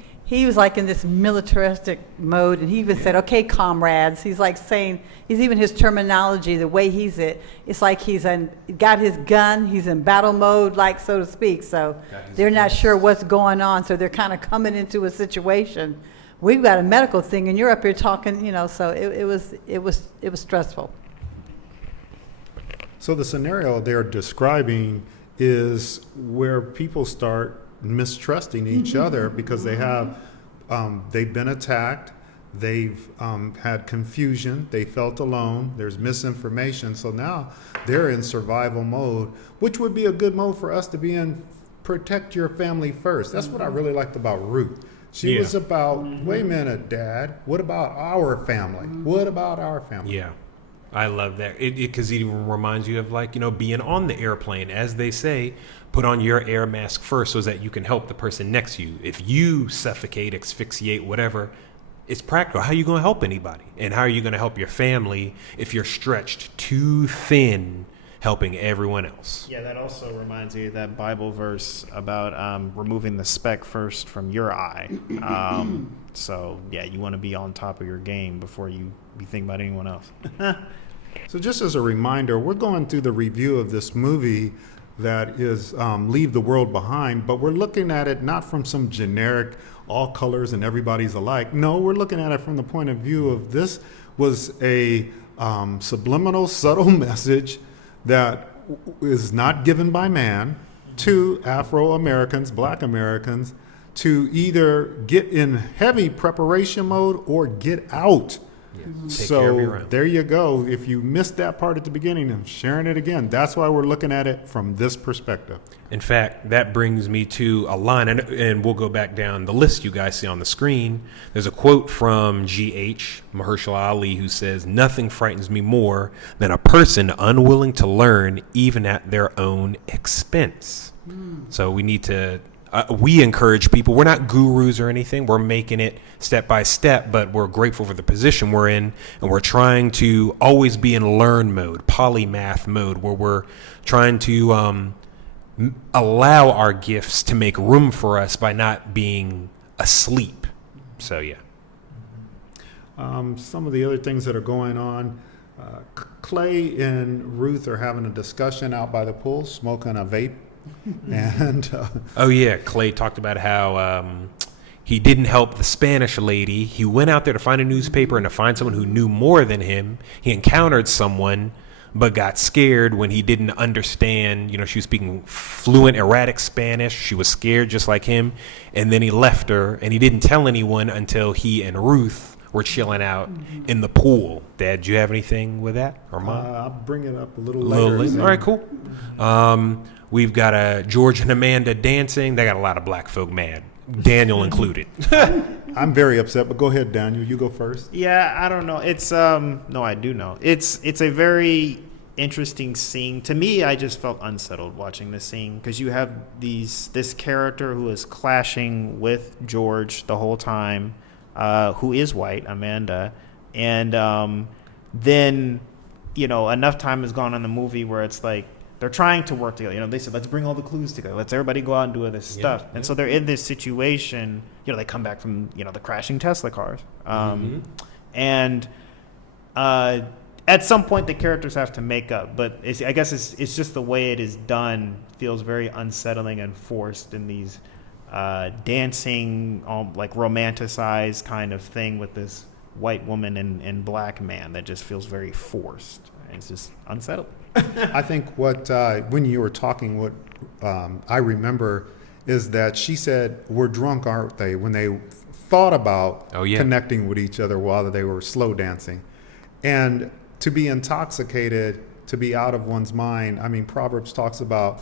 was like in this militaristic mode, and he even said, "Okay, comrades." He's like saying, even his terminology, the way it's like he's got his gun, he's in battle mode, like, so to speak. So they're not sure what's going on, so they're kind of coming into a situation. We've got a medical thing, and you're up here talking, so it was stressful. So the scenario they're describing is where people start mistrusting each other because they've been attacked, they've had confusion, they felt alone, there's misinformation. So now they're in survival mode, which would be a good mode for us to be in. Protect your family first. That's what I really liked about Ruth. She was about, wait a minute, Dad, what about our family? What about our family? Yeah. I love that because it even reminds you of being on the airplane. As they say, put on your air mask first so that you can help the person next to you. If you suffocate, asphyxiate, whatever, it's practical. How are you going to help anybody? And how are you going to help your family if you're stretched too thin helping everyone else? Yeah, that also reminds me of that Bible verse about removing the speck first from your eye. So, yeah, you want to be on top of your game before you think about anyone else. So just as a reminder, we're going through the review of this movie that is Leave the World Behind, but we're looking at it not from some generic all colors and everybody's alike. No, we're looking at it from the point of view of this was a subliminal, subtle message that is not given by man to Afro-Americans, Black Americans, to either get in heavy preparation mode or get out Take care of your So own. there you go. If you missed that part at the beginning, I'm sharing it again. That's why we're looking at it from this perspective. In fact, that brings me to a line, and we'll go back down the list you guys see on the screen. There's a quote from G.H. Mahershala Ali who says, "Nothing frightens me more than a person unwilling to learn even at their own expense." So we need to, we encourage people. We're not gurus or anything. We're making it step by step, but we're grateful for the position we're in, and we're trying to always be in learn mode, polymath mode, where we're trying to allow our gifts to make room for us by not being asleep. So yeah. Some of the other things that are going on, Clay and Ruth are having a discussion out by the pool, smoking a vape. And Oh yeah, Clay talked about how he didn't help the Spanish lady. He went out there to find a newspaper and to find someone who knew more than him. He encountered someone, but got scared when he didn't understand. You know, she was speaking fluent, erratic Spanish. She was scared just like him. And then he left her, and he didn't tell anyone until he and Ruth were chilling out in the pool. Dad, do you have anything with that? Or Mom? I'll bring it up a little Little later. later. All right, cool. We've got George and Amanda dancing. They got a lot of black folk mad, Daniel included. I'm very upset, but go ahead, Daniel. You go first. Yeah, I don't know. It's no, I do know. It's a very interesting scene. To me, I just felt unsettled watching this scene because you have this character who is clashing with George the whole time, who is white, Amanda, and then enough time has gone on the movie where it's like they're trying to work together. They said, let's bring all the clues together. Let's everybody go out and do this stuff. And so they're in this situation. They come back from, the crashing Tesla cars. And at some point, the characters have to make up. But I guess it's just the way it is done feels very unsettling and forced in these dancing, like romanticized kind of thing with this white woman and black man that just feels very forced. It's just unsettling. I think when you were talking, what I remember is that she said, "We're drunk, aren't they?" when they thought about connecting with each other while they were slow dancing. And to be intoxicated, to be out of one's mind, I mean, Proverbs talks about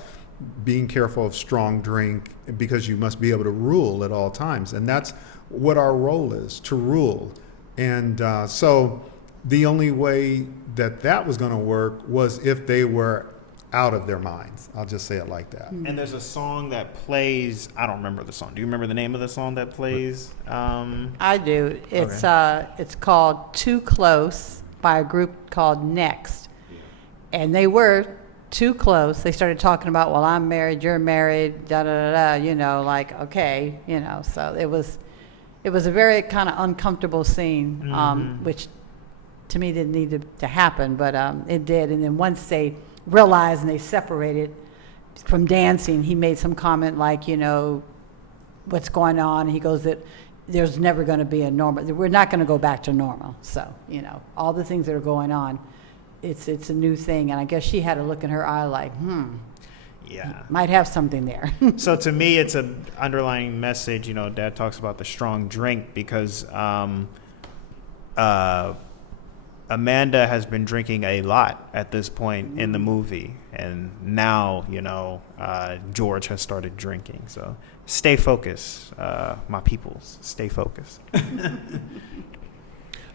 being careful of strong drink because you must be able to rule at all times. And that's what our role is, to rule. And so the only way that was going to work was if they were out of their minds. I'll just say it like that. And there's a song that plays. I don't remember the song. Do you remember the name of the song that plays? I do. It's called Too Close by a group called Next. And they were too close. They started talking about, well, I'm married, you're married, da-da-da-da, like, okay, so it was a very kind of uncomfortable scene, which to me didn't need to happen, but it did. And then once they realized and they separated from dancing, he made some comment like, what's going on? He goes that there's never going to be a normal, we're not going to go back to normal. So, all the things that are going on, it's a new thing. And I guess she had a look in her eye like, Yeah. might have something there. So to me, it's an underlying message. Dad talks about the strong drink because Amanda has been drinking a lot at this point in the movie, and now George has started drinking. So stay focused, my peoples. Stay focused.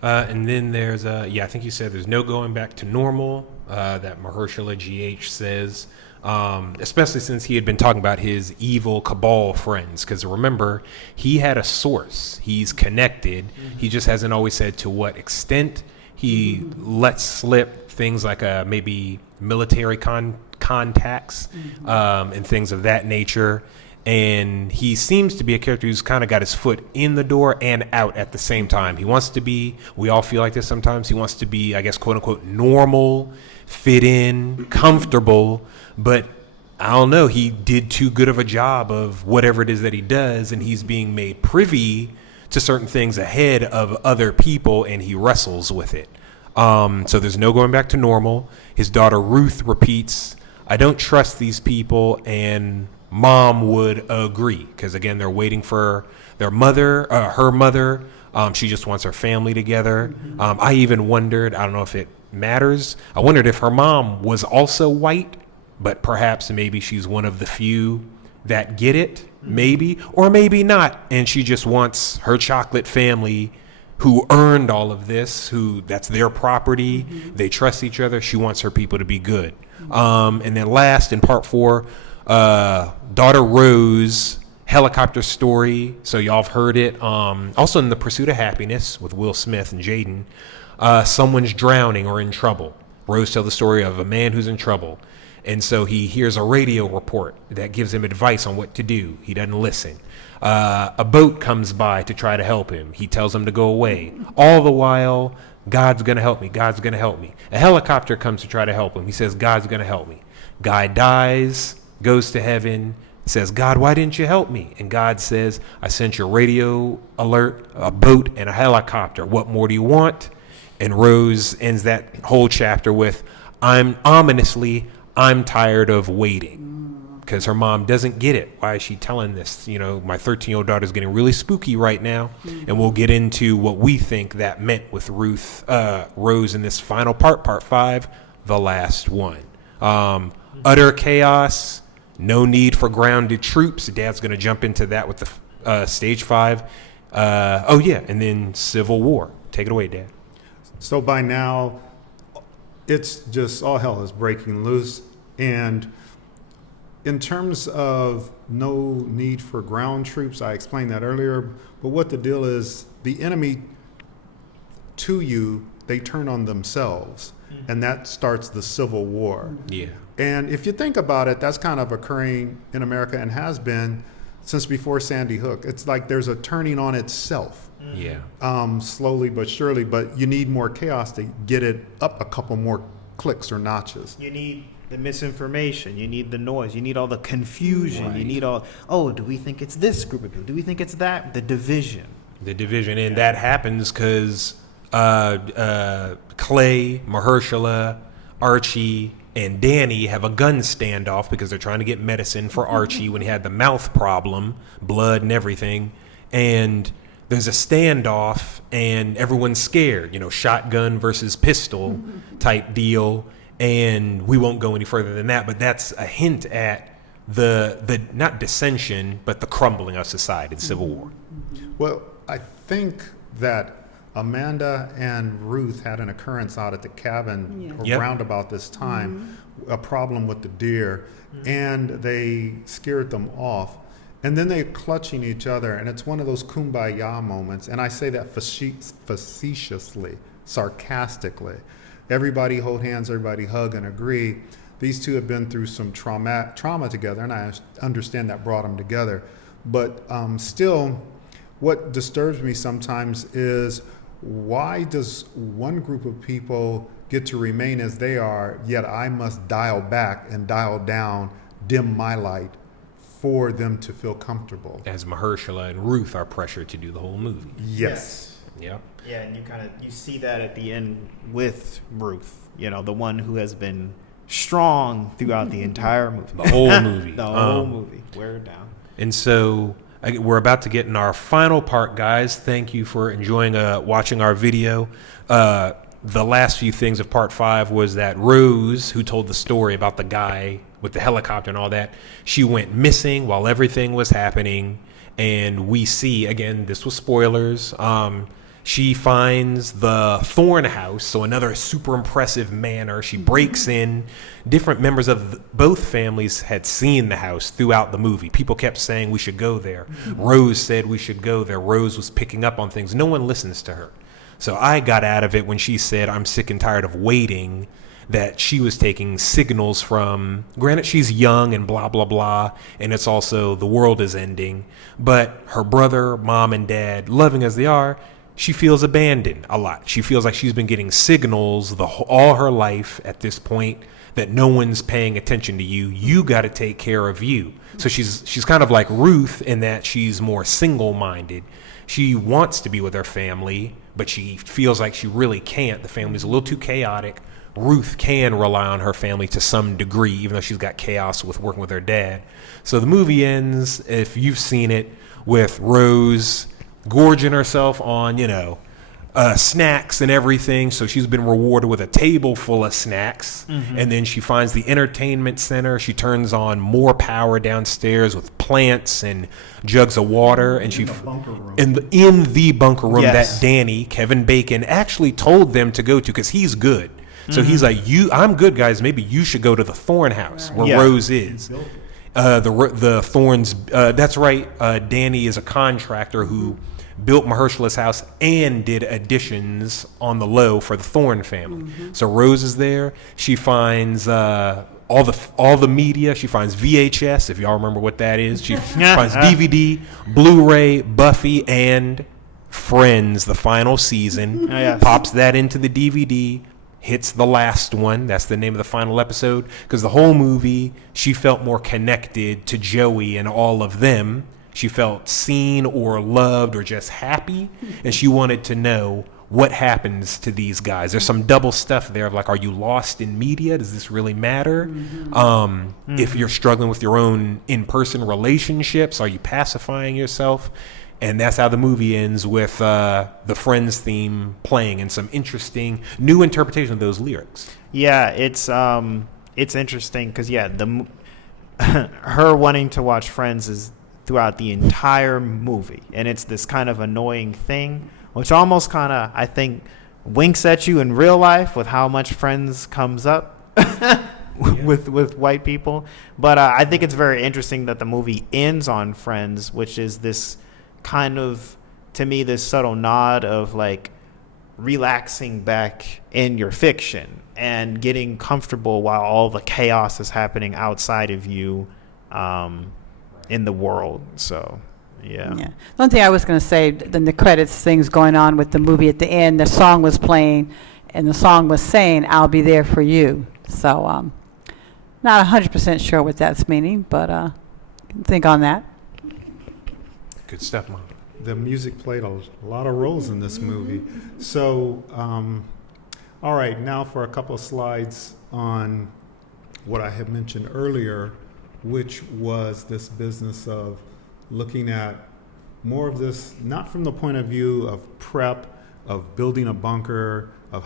And then there's I think you said there's no going back to normal. That Mahershala GH says. Especially since he had been talking about his evil cabal friends. Because remember, he had a source. He's connected. He just hasn't always said to what extent. He lets slip things like maybe military contacts and things of that nature. And he seems to be a character who's kind of got his foot in the door and out at the same time. He wants to be, we all feel like this sometimes, he wants to be, I guess, quote unquote, normal, fit in, comfortable. But I don't know, he did too good of a job of whatever it is that he does, and he's being made privy to certain things ahead of other people, and he wrestles with it. So there's no going back to normal. His daughter Ruth repeats, "I don't trust these people," and Mom would agree because again they're waiting for their mother, her mother, She just wants her family together. I even wondered, I don't know if it matters, I wondered if her mom was also white, but perhaps maybe she's one of the few that get it, maybe, or maybe not. And she just wants her chocolate family who earned all of this, who that's their property. They trust each other. She wants her people to be good. And then last in part 4, daughter Rose, helicopter story. So y'all have heard it. Also in The Pursuit of Happiness with Will Smith and Jaden, someone's drowning or in trouble. Rose tells the story of a man who's in trouble. And so he hears a radio report that gives him advice on what to do. He doesn't listen. A boat comes by to try to help him. He tells him to go away. All the while, God's going to help me. God's going to help me. A helicopter comes to try to help him. He says, God's going to help me. Guy dies, goes to heaven, says, God, why didn't you help me? And God says, I sent you a radio alert, a boat, and a helicopter. What more do you want? And Rose ends that whole chapter with, I'm tired of waiting. Because her mom doesn't get it. Why is she telling this? You know, my 13-year-old daughter's getting really spooky right now. And we'll get into what we think that meant with Rose in this final part 5, the last one. Utter chaos, no need for grounded troops. Dad's going to jump into that with the stage 5. And then Civil War. Take it away, Dad. So by now, it's just all hell is breaking loose. And in terms of no need for ground troops, I explained that earlier. But what the deal is, the enemy to you, they turn on themselves. And that starts the Civil War. Yeah. And if you think about it, that's kind of occurring in America and has been since before Sandy Hook. It's like there's a turning on itself. Yeah. Slowly but surely, but you need more chaos to get it up a couple more clicks or notches. You need the misinformation. You need the noise. You need all the confusion. Right. You need all, do we think it's this group of people? Do we think it's that? The division. And that happens because Clay, Mahershala, Archie, and Danny have a gun standoff because they're trying to get medicine for Archie when he had the mouth problem, blood and everything. And there's a standoff and everyone's scared, shotgun versus pistol type deal. And we won't go any further than that, but that's a hint at the not dissension, but the crumbling of society, the Civil War. Well, I think that Amanda and Ruth had an occurrence out at the cabin around about this time, a problem with the deer, and they scared them off. And then they're clutching each other, and it's one of those kumbaya moments. And I say that facetiously, sarcastically. Everybody hold hands, everybody hug and agree. These two have been through some trauma together, and I understand that brought them together. But still, what disturbs me sometimes is why does one group of people get to remain as they are, yet I must dial back and dial down, dim my light for them to feel comfortable? As Mahershala and Ruth are pressured to do the whole movie. Yes. Yeah. Yeah, and you see that at the end with Ruth, the one who has been strong throughout the entire movie. The whole movie. The whole movie. Wear it down. And so we're about to get in our final part, guys. Thank you for enjoying watching our video. The last few things of part 5 was that Rose, who told the story about the guy with the helicopter and all that, she went missing while everything was happening. And we see, again, this was spoilers, she finds the Thorn house, so another super impressive manor. She breaks in. Different members of both families had seen the house throughout the movie. People kept saying we should go there. Rose said we should go there. Rose was picking up on things. No one listens to her. So I got out of it when she said, I'm sick and tired of waiting, that she was taking signals from, granted she's young and blah, blah, blah, and it's also the world is ending, but her brother, mom, and dad, loving as they are, she feels abandoned a lot. She feels like she's been getting signals all her life at this point that no one's paying attention to you. You got to take care of you. So she's kind of like Ruth in that she's more single-minded. She wants to be with her family, but she feels like she really can't. The family's a little too chaotic. Ruth can rely on her family to some degree, even though she's got chaos with working with her dad. So the movie ends, if you've seen it, with Rose gorging herself on, snacks and everything. So she's been rewarded with a table full of snacks. And then she finds the entertainment center. She turns on more power downstairs with plants and jugs of water. And In the bunker room. in the bunker room Yes. that Danny, Kevin Bacon, actually told them to go to because he's good. So he's like, I'm good, guys. Maybe you should go to the Thorn House where Yeah. Rose is. The Thorns. That's right. Danny is a contractor who built Mahershala's house and did additions on the low for the Thorn family. So Rose is there. She finds all the media. She finds VHS, if y'all remember what that is. She finds DVD, Blu-ray, Buffy, and Friends, the final season. Oh, yes. Pops that into the DVD. Hits the last one. That's the name of the final episode. Because the whole movie, she felt more connected to Joey and all of them. She felt seen or loved or just happy. And she wanted to know what happens to these guys. There's some double stuff there of like, are you lost in media? Does this really matter? If you're struggling with your own in-person relationships, are you pacifying yourself? And that's how the movie ends with the Friends theme playing and some interesting new interpretation of those lyrics. Yeah, it's interesting because her wanting to watch Friends is throughout the entire movie, and it's this kind of annoying thing, which almost kind of I think winks at you in real life with how much Friends comes up with white people. But I think it's very interesting that the movie ends on Friends, which is this kind of, to me, this subtle nod of like relaxing back in your fiction and getting comfortable while all the chaos is happening outside of you in the world. So yeah. One thing I was going to say, then the credits things going on with the movie at the end, the song was playing and the song was saying, I'll be there for you. So not 100% sure what that's meaning, but think on that. Good stuff, Mom. The music played a lot of roles in this movie. So, all right, now for a couple of slides on what I had mentioned earlier, which was this business of looking at more of this, not from the point of view of prep, of building a bunker, of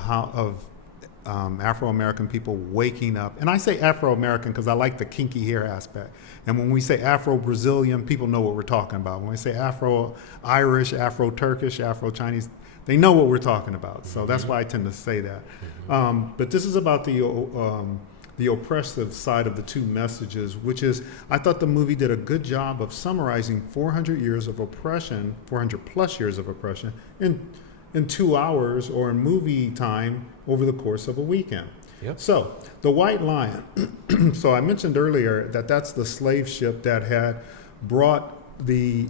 Afro-American people waking up. And I say Afro-American because I like the kinky hair aspect. And when we say Afro-Brazilian, people know what we're talking about. When we say Afro-Irish, Afro-Turkish, Afro-Chinese, they know what we're talking about. So that's why I tend to say that. But this is about the oppressive side of the two messages, which is, I thought the movie did a good job of summarizing 400 years of oppression, 400 plus years of oppression, in 2 hours or in movie time over the course of a weekend. Yep. So the White Lion. So I mentioned earlier that that's the slave ship that had brought the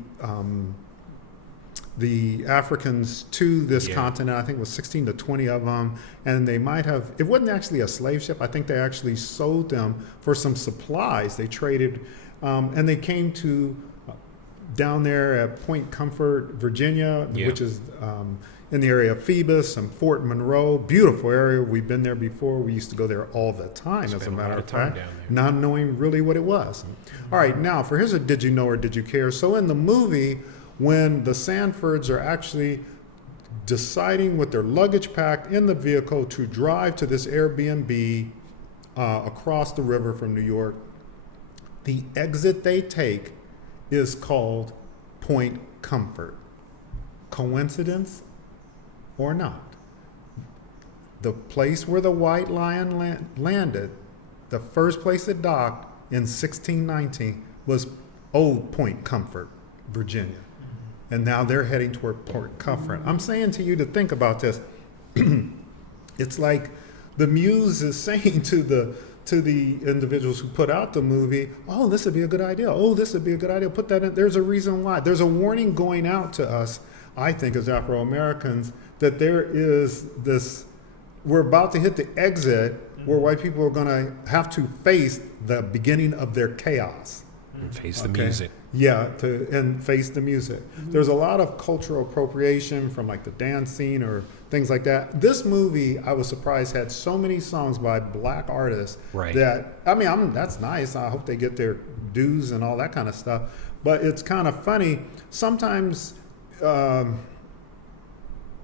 Africans to this continent. I think it was 16 to 20 of them, and they might have, it wasn't actually a slave ship. I think they actually sold them for some supplies. They traded, and they came to down there at Point Comfort, Virginia, which is in the area of Phoebus and Fort Monroe. Beautiful area. We've been there before. We used to go there all the time, as a matter of fact, not knowing really what it was. All right, now for here's a did you know or did you care? So in the movie, when the Sanfords are actually deciding with their luggage packed in the vehicle to drive to this Airbnb across the river from New York, the exit they take is called Point Comfort. Coincidence or not? The place where the White Lion landed, the first place it docked in 1619 was Old Point Comfort, Virginia. And now they're heading toward Port Comfort. I'm saying to you to think about this. It's like the muse is saying to the individuals who put out the movie, oh, this would be a good idea. Oh, this would be a good idea. Put that in. There's a reason why. There's a warning going out to us, I think, as Afro-Americans, that there is this, we're about to hit the exit where white people are going to have to face the beginning of their chaos. And face the music. Yeah, and face the music. There's a lot of cultural appropriation from like the dance scene or things like that. This movie, I was surprised, had so many songs by black artists that, I mean, that's nice. I hope they get their dues and all that kind of stuff. But it's kind of funny. Sometimes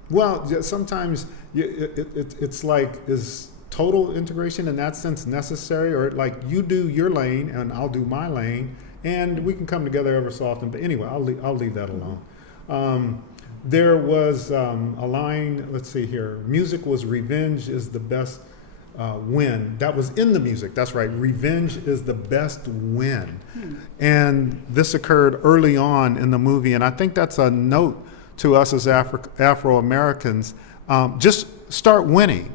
Well, sometimes it's like, is total integration in that sense necessary, or like you do your lane and I'll do my lane, and we can come together ever so often. But anyway, I'll leave that alone. There was a line. Let's see here. Music was revenge is the best win. That was in the music. That's right. Revenge is the best win, and this occurred early on in the movie, and I think that's a note to us as Afro Americans. Just start winning.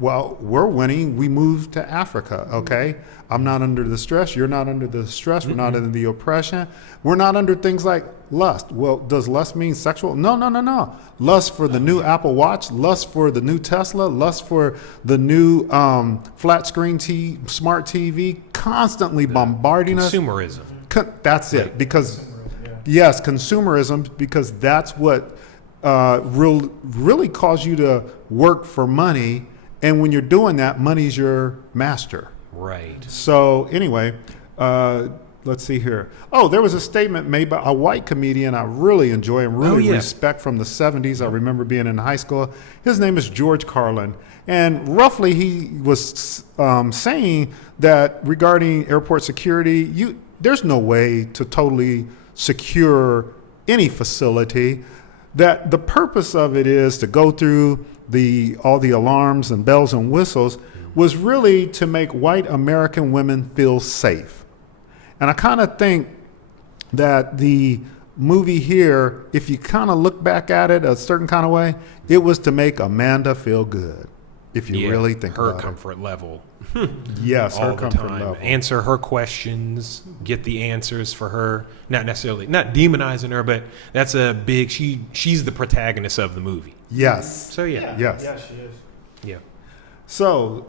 Well, we're winning. We moved to Africa, okay? I'm not under the stress. You're not under the stress. We're not under the oppression. We're not under things like lust. Well, does lust mean sexual? No. Lust for the new Apple Watch, lust for the new Tesla, lust for the new flat screen smart TV, constantly bombarding us. Consumerism. That's it. Because, yes, consumerism, because that's what really cause you to work for money. And when you're doing that, money's your master. Right. So anyway, let's see here. Oh, there was a statement made by a white comedian I really enjoy and really respect from the 70s. I remember being in high school. His name is George Carlin. And roughly he was saying that regarding airport security, there's no way to totally secure any facility. That the purpose of it is to go through all the alarms and bells and whistles was really to make white American women feel safe. And I kind of think that the movie here, if you kind of look back at it a certain kind of way, it was to make Amanda feel good, if you really think her about it. comfort level. Yes, her all the comfort time. level. Answer her questions, get the answers for her. Not demonizing her, but that's a big, she's the protagonist of the movie. Yes. So yeah. Yes. Yeah, she is. Yeah. So,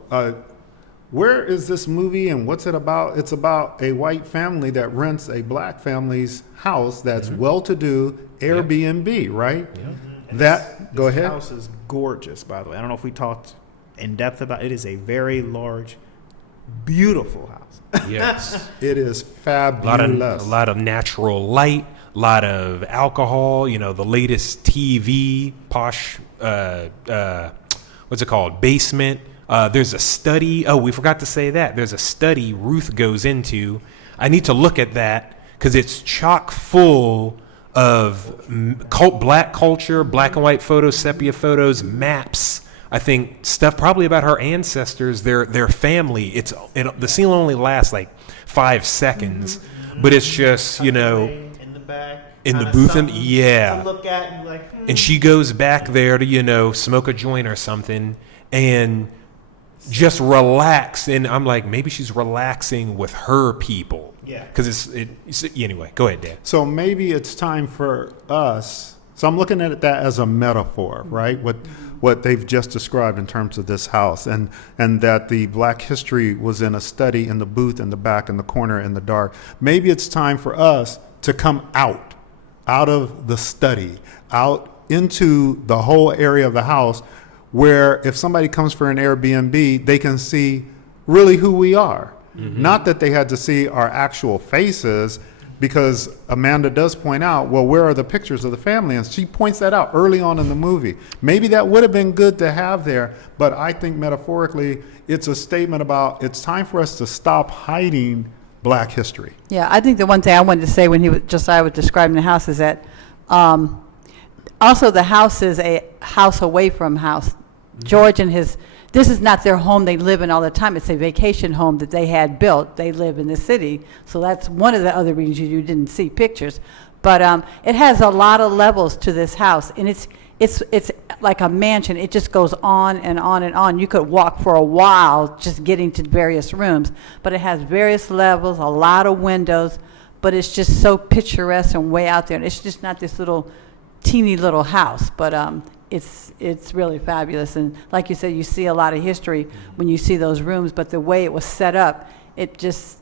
where is this movie and what's it about? It's about a white family that rents a black family's house that's well-to-do, Airbnb, right? Yeah. Go This ahead. house is gorgeous, by the way. I don't know if we talked in depth about it. It is a very large, beautiful house. Yes. It is a fabulous. lot of natural light, a lot of alcohol, the latest TV, posh, what's it called? Basement. There's a study. Oh, we forgot to say that. There's a study Ruth goes into. I need to look at that because it's chock full of black culture, black and white photos, sepia photos, maps. I think stuff probably about her ancestors, their family. The scene only lasts like 5 seconds, but it's just In the back. in the booth and To look at and like. and she goes back there to smoke a joint or something and just relax. And I'm like, maybe she's relaxing with her people. Yeah. Because anyway. Go ahead, Dan. So maybe it's time for us. So I'm looking at that as a metaphor, right? What they've just described in terms of this house, and that the black history was in a study in the booth in the back in the corner in the dark. Maybe it's time for us to come out of the study, out into the whole area of the house, where if somebody comes for an Airbnb, they can see really who we are. Not that they had to see our actual faces, because Amanda does point out, well, where are the pictures of the family? And she points that out early on in the movie. Maybe that would have been good to have there, but I think metaphorically, it's a statement about it's time for us to stop hiding black history. Yeah, I think the one thing I wanted to say when I was describing the house is that also the house is a house away from house. George and this is not their home they live in all the time. It's a vacation home that they had built. They live in the city. So that's one of the other reasons you didn't see pictures. But it has a lot of levels to this house. And it's like a mansion. It just goes on and on and on. You could walk for a while just getting to various rooms. But it has various levels, a lot of windows. But it's just so picturesque and way out there. And it's just not this teeny little house. But it's really fabulous. And like you said, you see a lot of history when you see those rooms, but the way it was set up, it just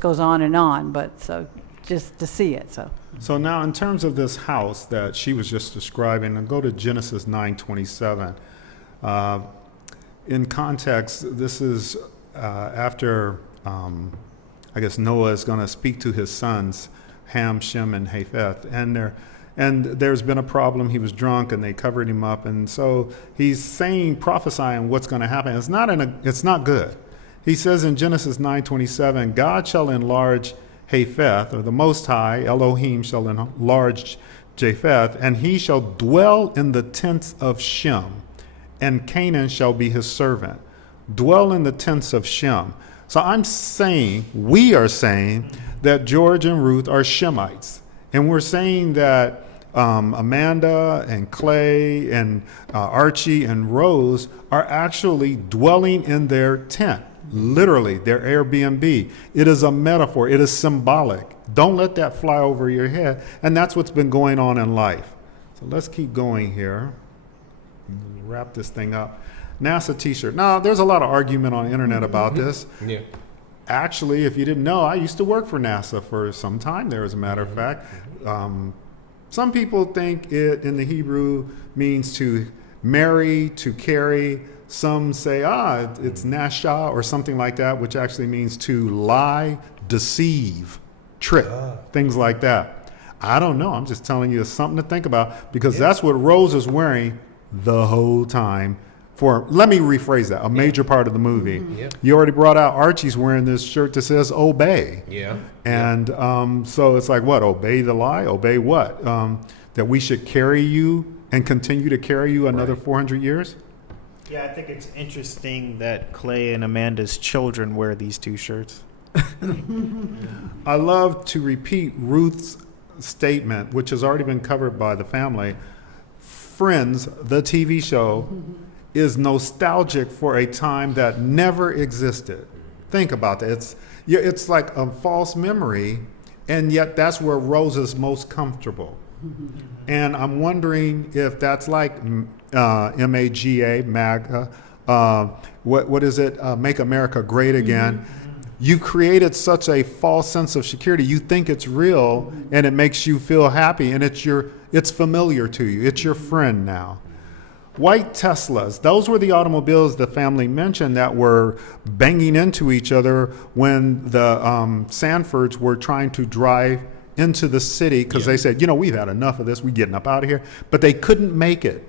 goes on and on. But so just to see it. So now in terms of this house that she was just describing, and go to Genesis 9:27. In context, this is after I guess Noah is going to speak to his sons, Ham, Shem, and Japheth, and And there's been a problem. He was drunk and they covered him up. And so he's saying, prophesying what's going to happen. It's not good. He says in Genesis 9:27, God shall enlarge Japheth, or the Most High, Elohim, shall enlarge Japheth, and he shall dwell in the tents of Shem, and Canaan shall be his servant. Dwell in the tents of Shem. So we are saying that George and Ruth are Shemites. And we're saying that Amanda and Clay and Archie and Rose are actually dwelling in their tent, literally, their Airbnb. It is a metaphor. It is symbolic. Don't let that fly over your head. And that's what's been going on in life. So let's keep going here. Wrap this thing up. NASA t-shirt. Now, there's a lot of argument on the internet about this. Yeah. Actually, if you didn't know, I used to work for NASA for some time there, as a matter of fact. Some people think it in the Hebrew means to marry, to carry. Some say, it's nasha or something like that, which actually means to lie, deceive, trick, things like that. I don't know. I'm just telling you it's something to think about, because that's what Rose is wearing the whole time. Let me rephrase that, a major part of the movie. Yeah. You already brought out Archie's wearing this shirt that says obey. Yeah. And so it's like, what? Obey the lie? Obey what? That we should carry you and continue to carry you another 400 years? Yeah, I think it's interesting that Clay and Amanda's children wear these two shirts. I love to repeat Ruth's statement, which has already been covered by the family. Friends, the TV show, is nostalgic for a time that never existed. Think about that. It's like a false memory, and yet that's where Rose is most comfortable. And I'm wondering if that's like MAGA, MAGA, what is it? Make America Great Again. You created such a false sense of security. You think it's real, and it makes you feel happy, and it's familiar to you. It's your friend now. White Teslas, those were the automobiles the family mentioned that were banging into each other when the Sanfords were trying to drive into the city, because they said, we've had enough of this, we're getting up out of here. But they couldn't make it.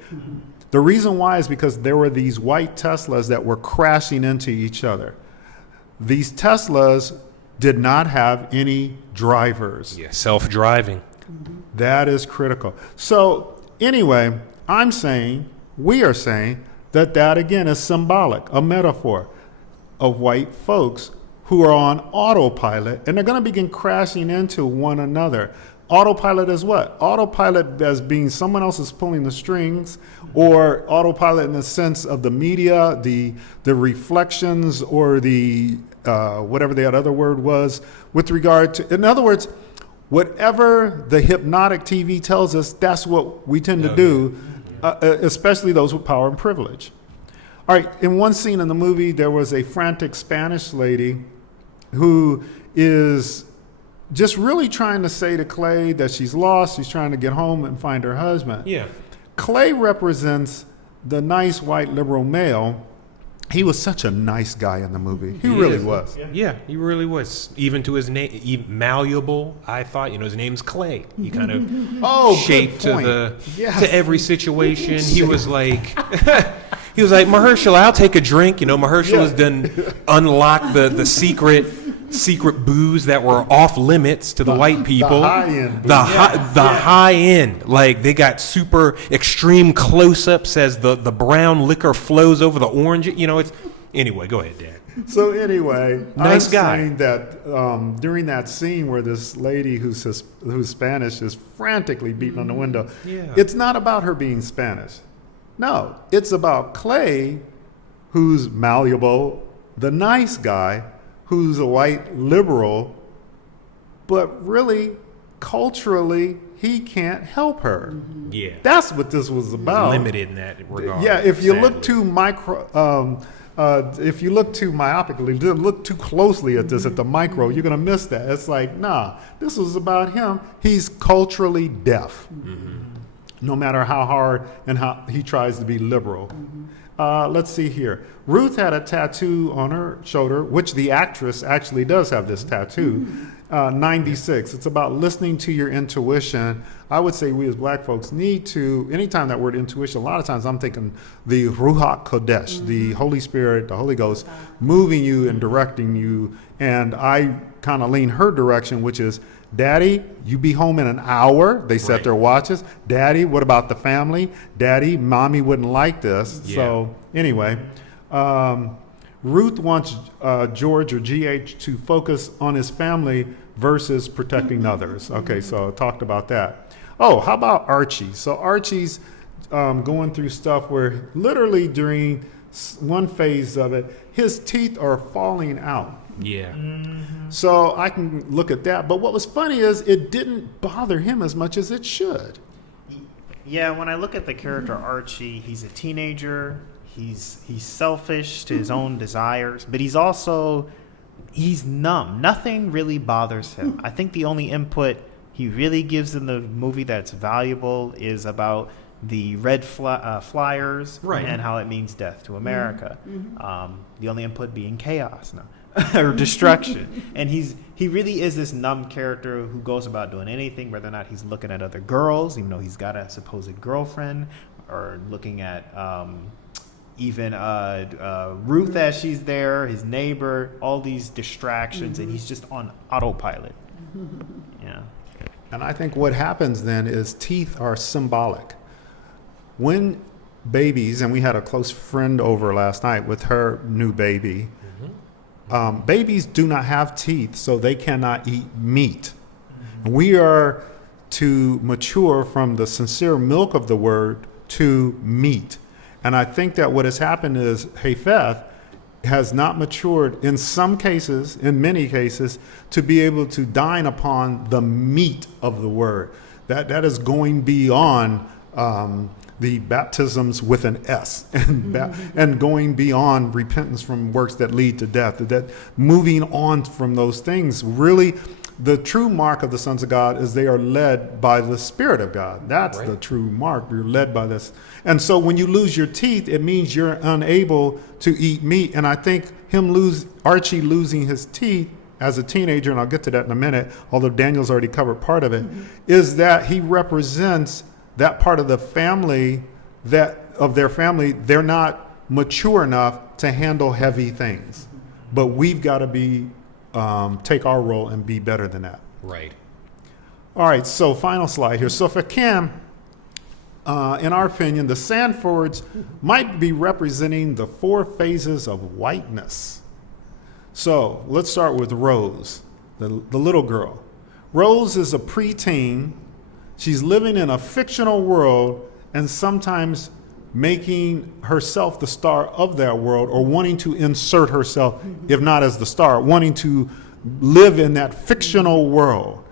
The reason why is because there were these white Teslas that were crashing into each other. These Teslas did not have any drivers. Yeah, self-driving. That is critical. So anyway, we are saying that again is symbolic, a metaphor of white folks who are on autopilot, and they're going to begin crashing into one another. Autopilot is what? Autopilot as being someone else is pulling the strings, or autopilot in the sense of the media, the reflections, or the whatever that other word was with regard to, in other words, whatever the hypnotic TV tells us, that's what we tend to do, especially those with power and privilege. All right, in one scene in the movie, there was a frantic Spanish lady who is just really trying to say to Clay that she's lost. She's trying to get home and find her husband. Yeah. Clay represents the nice white liberal male. He was such a nice guy in the movie. He really was. Yeah, he really was. Even to his name, malleable. I thought, his name's Clay. He kind of shaped to every situation. He was like, Mahershala, I'll take a drink. Mahershala's done unlock the secret booze that were off limits to the white people. The high end. The high end. Like, they got super extreme close-ups as the brown liquor flows over the orange. Anyway, go ahead, Dad. So anyway, nice I'm guy. saying that during that scene where this lady who's Spanish is frantically beating on the window, it's not about her being Spanish. No, it's about Clay, who's malleable, the nice guy, who's a white liberal, but really, culturally, he can't help her. Yeah. That's what this was about. Limited in that regard. Yeah, if you look too if you look too myopically, look too closely at this, at the micro, you're going to miss that. It's like, nah, this was about him. He's culturally deaf, no matter how hard and how he tries to be liberal. Let's see here. Ruth had a tattoo on her shoulder, which the actress actually does have this tattoo. 96. It's about listening to your intuition. I would say we as black folks need to, anytime that word intuition, a lot of times I'm thinking the Ruach Kodesh, the Holy Spirit, the Holy Ghost, moving you and directing you. And I kind of lean her direction, which is, Daddy, you be home in an hour. They set Right. their watches. Daddy, what about the family? Daddy, Mommy wouldn't like this. Yeah. So anyway, Ruth wants George or GH to focus on his family versus protecting others. Okay, so I talked about that. Oh, how about Archie? So Archie's going through stuff where literally during one phase of it, his teeth are falling out. Yeah. So I can look at that. But what was funny is it didn't bother him as much as it should. Yeah, when I look at the character Archie, he's a teenager. He's selfish to his own desires, but he's numb. Nothing really bothers him. I think the only input he really gives in the movie that's valuable is about the red flyers Right. and how it means death to America. The only input being chaos, or destruction. And he really is this numb character who goes about doing anything, whether or not he's looking at other girls, even though he's got a supposed girlfriend, or looking at even Ruth as she's there, his neighbor, all these distractions, and he's just on autopilot. Yeah. And I think what happens then is teeth are symbolic. When babies, and we had a close friend over last night with her new baby, babies do not have teeth, so they cannot eat meat. And we are to mature from the sincere milk of the word to meat. And I think that what has happened is Japheth has not matured in some cases, in many cases, to be able to dine upon the meat of the word. That is going beyond the baptisms with an S, and going beyond repentance from works that lead to death. That moving on from those things, really, the true mark of the sons of God is they are led by the Spirit of God. That's Right. the true mark. You're led by this. And so when you lose your teeth, it means you're unable to eat meat. And I think Archie losing his teeth as a teenager, and I'll get to that in a minute, although Daniel's already covered part of it, is that he represents that part of the family, they're not mature enough to handle heavy things. But we've got to take our role and be better than that. Right. All right, so final slide here. So for Kim, in our opinion, the Sanfords might be representing the 4 phases of whiteness. So let's start with Rose, the little girl. Rose is a preteen. She's living in a fictional world and sometimes making herself the star of that world, or wanting to insert herself, if not as the star, wanting to live in that fictional world.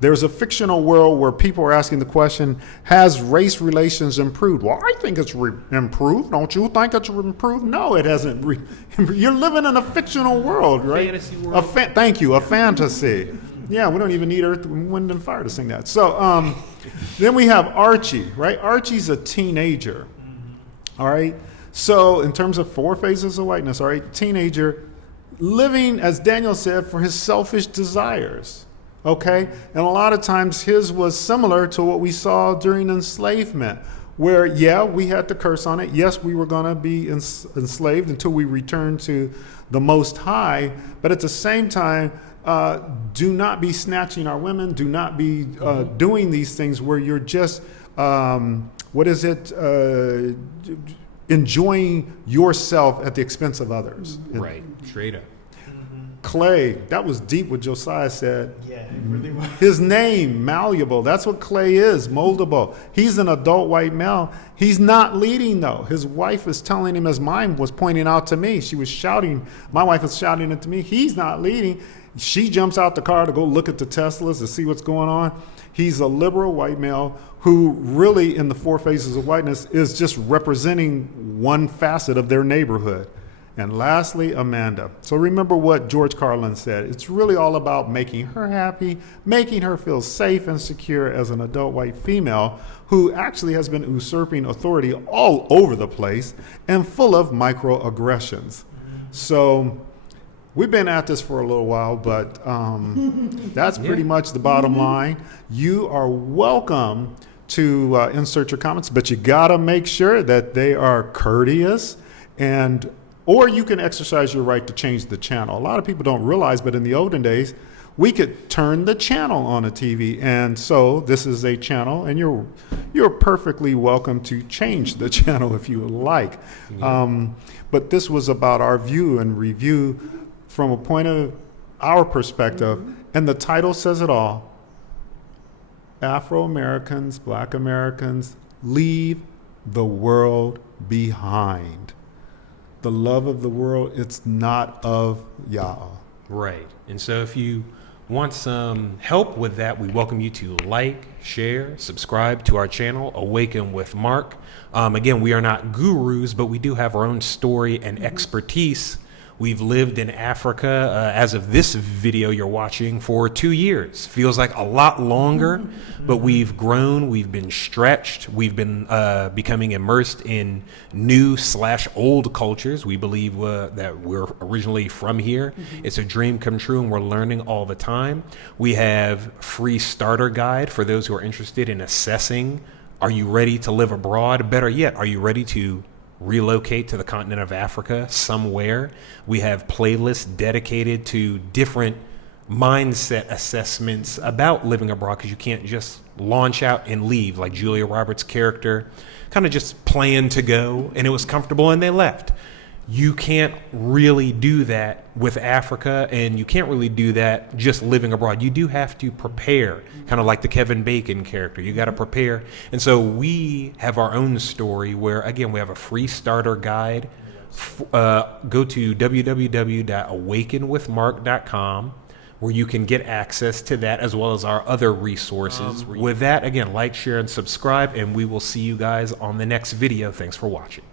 There's a fictional world where people are asking the question, has race relations improved? Well, I think it's improved. Don't you think it's improved? No, it hasn't. You're living in a fictional world, right? Fantasy world. Thank you, a fantasy. Yeah, we don't even need Earth, Wind, and Fire to sing that. So then we have Archie, right? Archie's a teenager, all right? So in terms of 4 phases of whiteness, all right, teenager, living, as Daniel said, for his selfish desires, okay? And a lot of times his was similar to what we saw during enslavement, where, yeah, we had to curse on it. Yes, we were going to be enslaved until we return to the Most High. But at the same time, do not be snatching our women. Do not be doing these things where you're just, enjoying yourself at the expense of others. Right. Straight up. Clay, that was deep what Josiah said. Yeah, it really was. His name, malleable. That's what Clay is, moldable. He's an adult white male. He's not leading, though. His wife is telling him, as mine was pointing out to me. She was shouting. My wife was shouting it to me. He's not leading. She jumps out the car to go look at the Teslas to see what's going on. He's a liberal white male who really, in the 4 phases of whiteness, is just representing one facet of their neighborhood. And lastly, Amanda. So remember what George Carlin said. It's really all about making her happy, making her feel safe and secure as an adult white female who actually has been usurping authority all over the place and full of microaggressions. So We've been at this for a little while, but that's pretty much the bottom line. You are welcome to insert your comments, but you gotta make sure that they are courteous, and or you can exercise your right to change the channel. A lot of people don't realize, but in the olden days, we could turn the channel on a TV, and so this is a channel, and you're perfectly welcome to change the channel if you would like. But this was about our view and review from a point of our perspective, and the title says it all. Afro-Americans, Black Americans, leave the world behind. The love of the world, it's not of y'all. Right. And so if you want some help with that, we welcome you to like, share, subscribe to our channel, Awaken with Mark. Again, we are not gurus, but we do have our own story and expertise. We've lived in Africa, as of this video you're watching, for 2 years. Feels like a lot longer, but we've grown, we've been stretched, we've been becoming immersed in new/old cultures. We believe that we're originally from here. It's a dream come true, and we're learning all the time. We have free starter guide for those who are interested in assessing, are you ready to live abroad? Better yet, are you ready to relocate to the continent of Africa somewhere? We have playlists dedicated to different mindset assessments about living abroad, because you can't just launch out and leave like Julia Roberts' character kind of just planned to go and it was comfortable and they left. You can't really do that with Africa, and you can't really do that just living abroad. You do have to prepare, kind of like the Kevin Bacon character. You got to prepare. And so we have our own story where, again, we have a free starter guide. Go to www.awakenwithmark.com, where you can get access to that as well as our other resources. With that, again, like, share, and subscribe, and we will see you guys on the next video. Thanks for watching.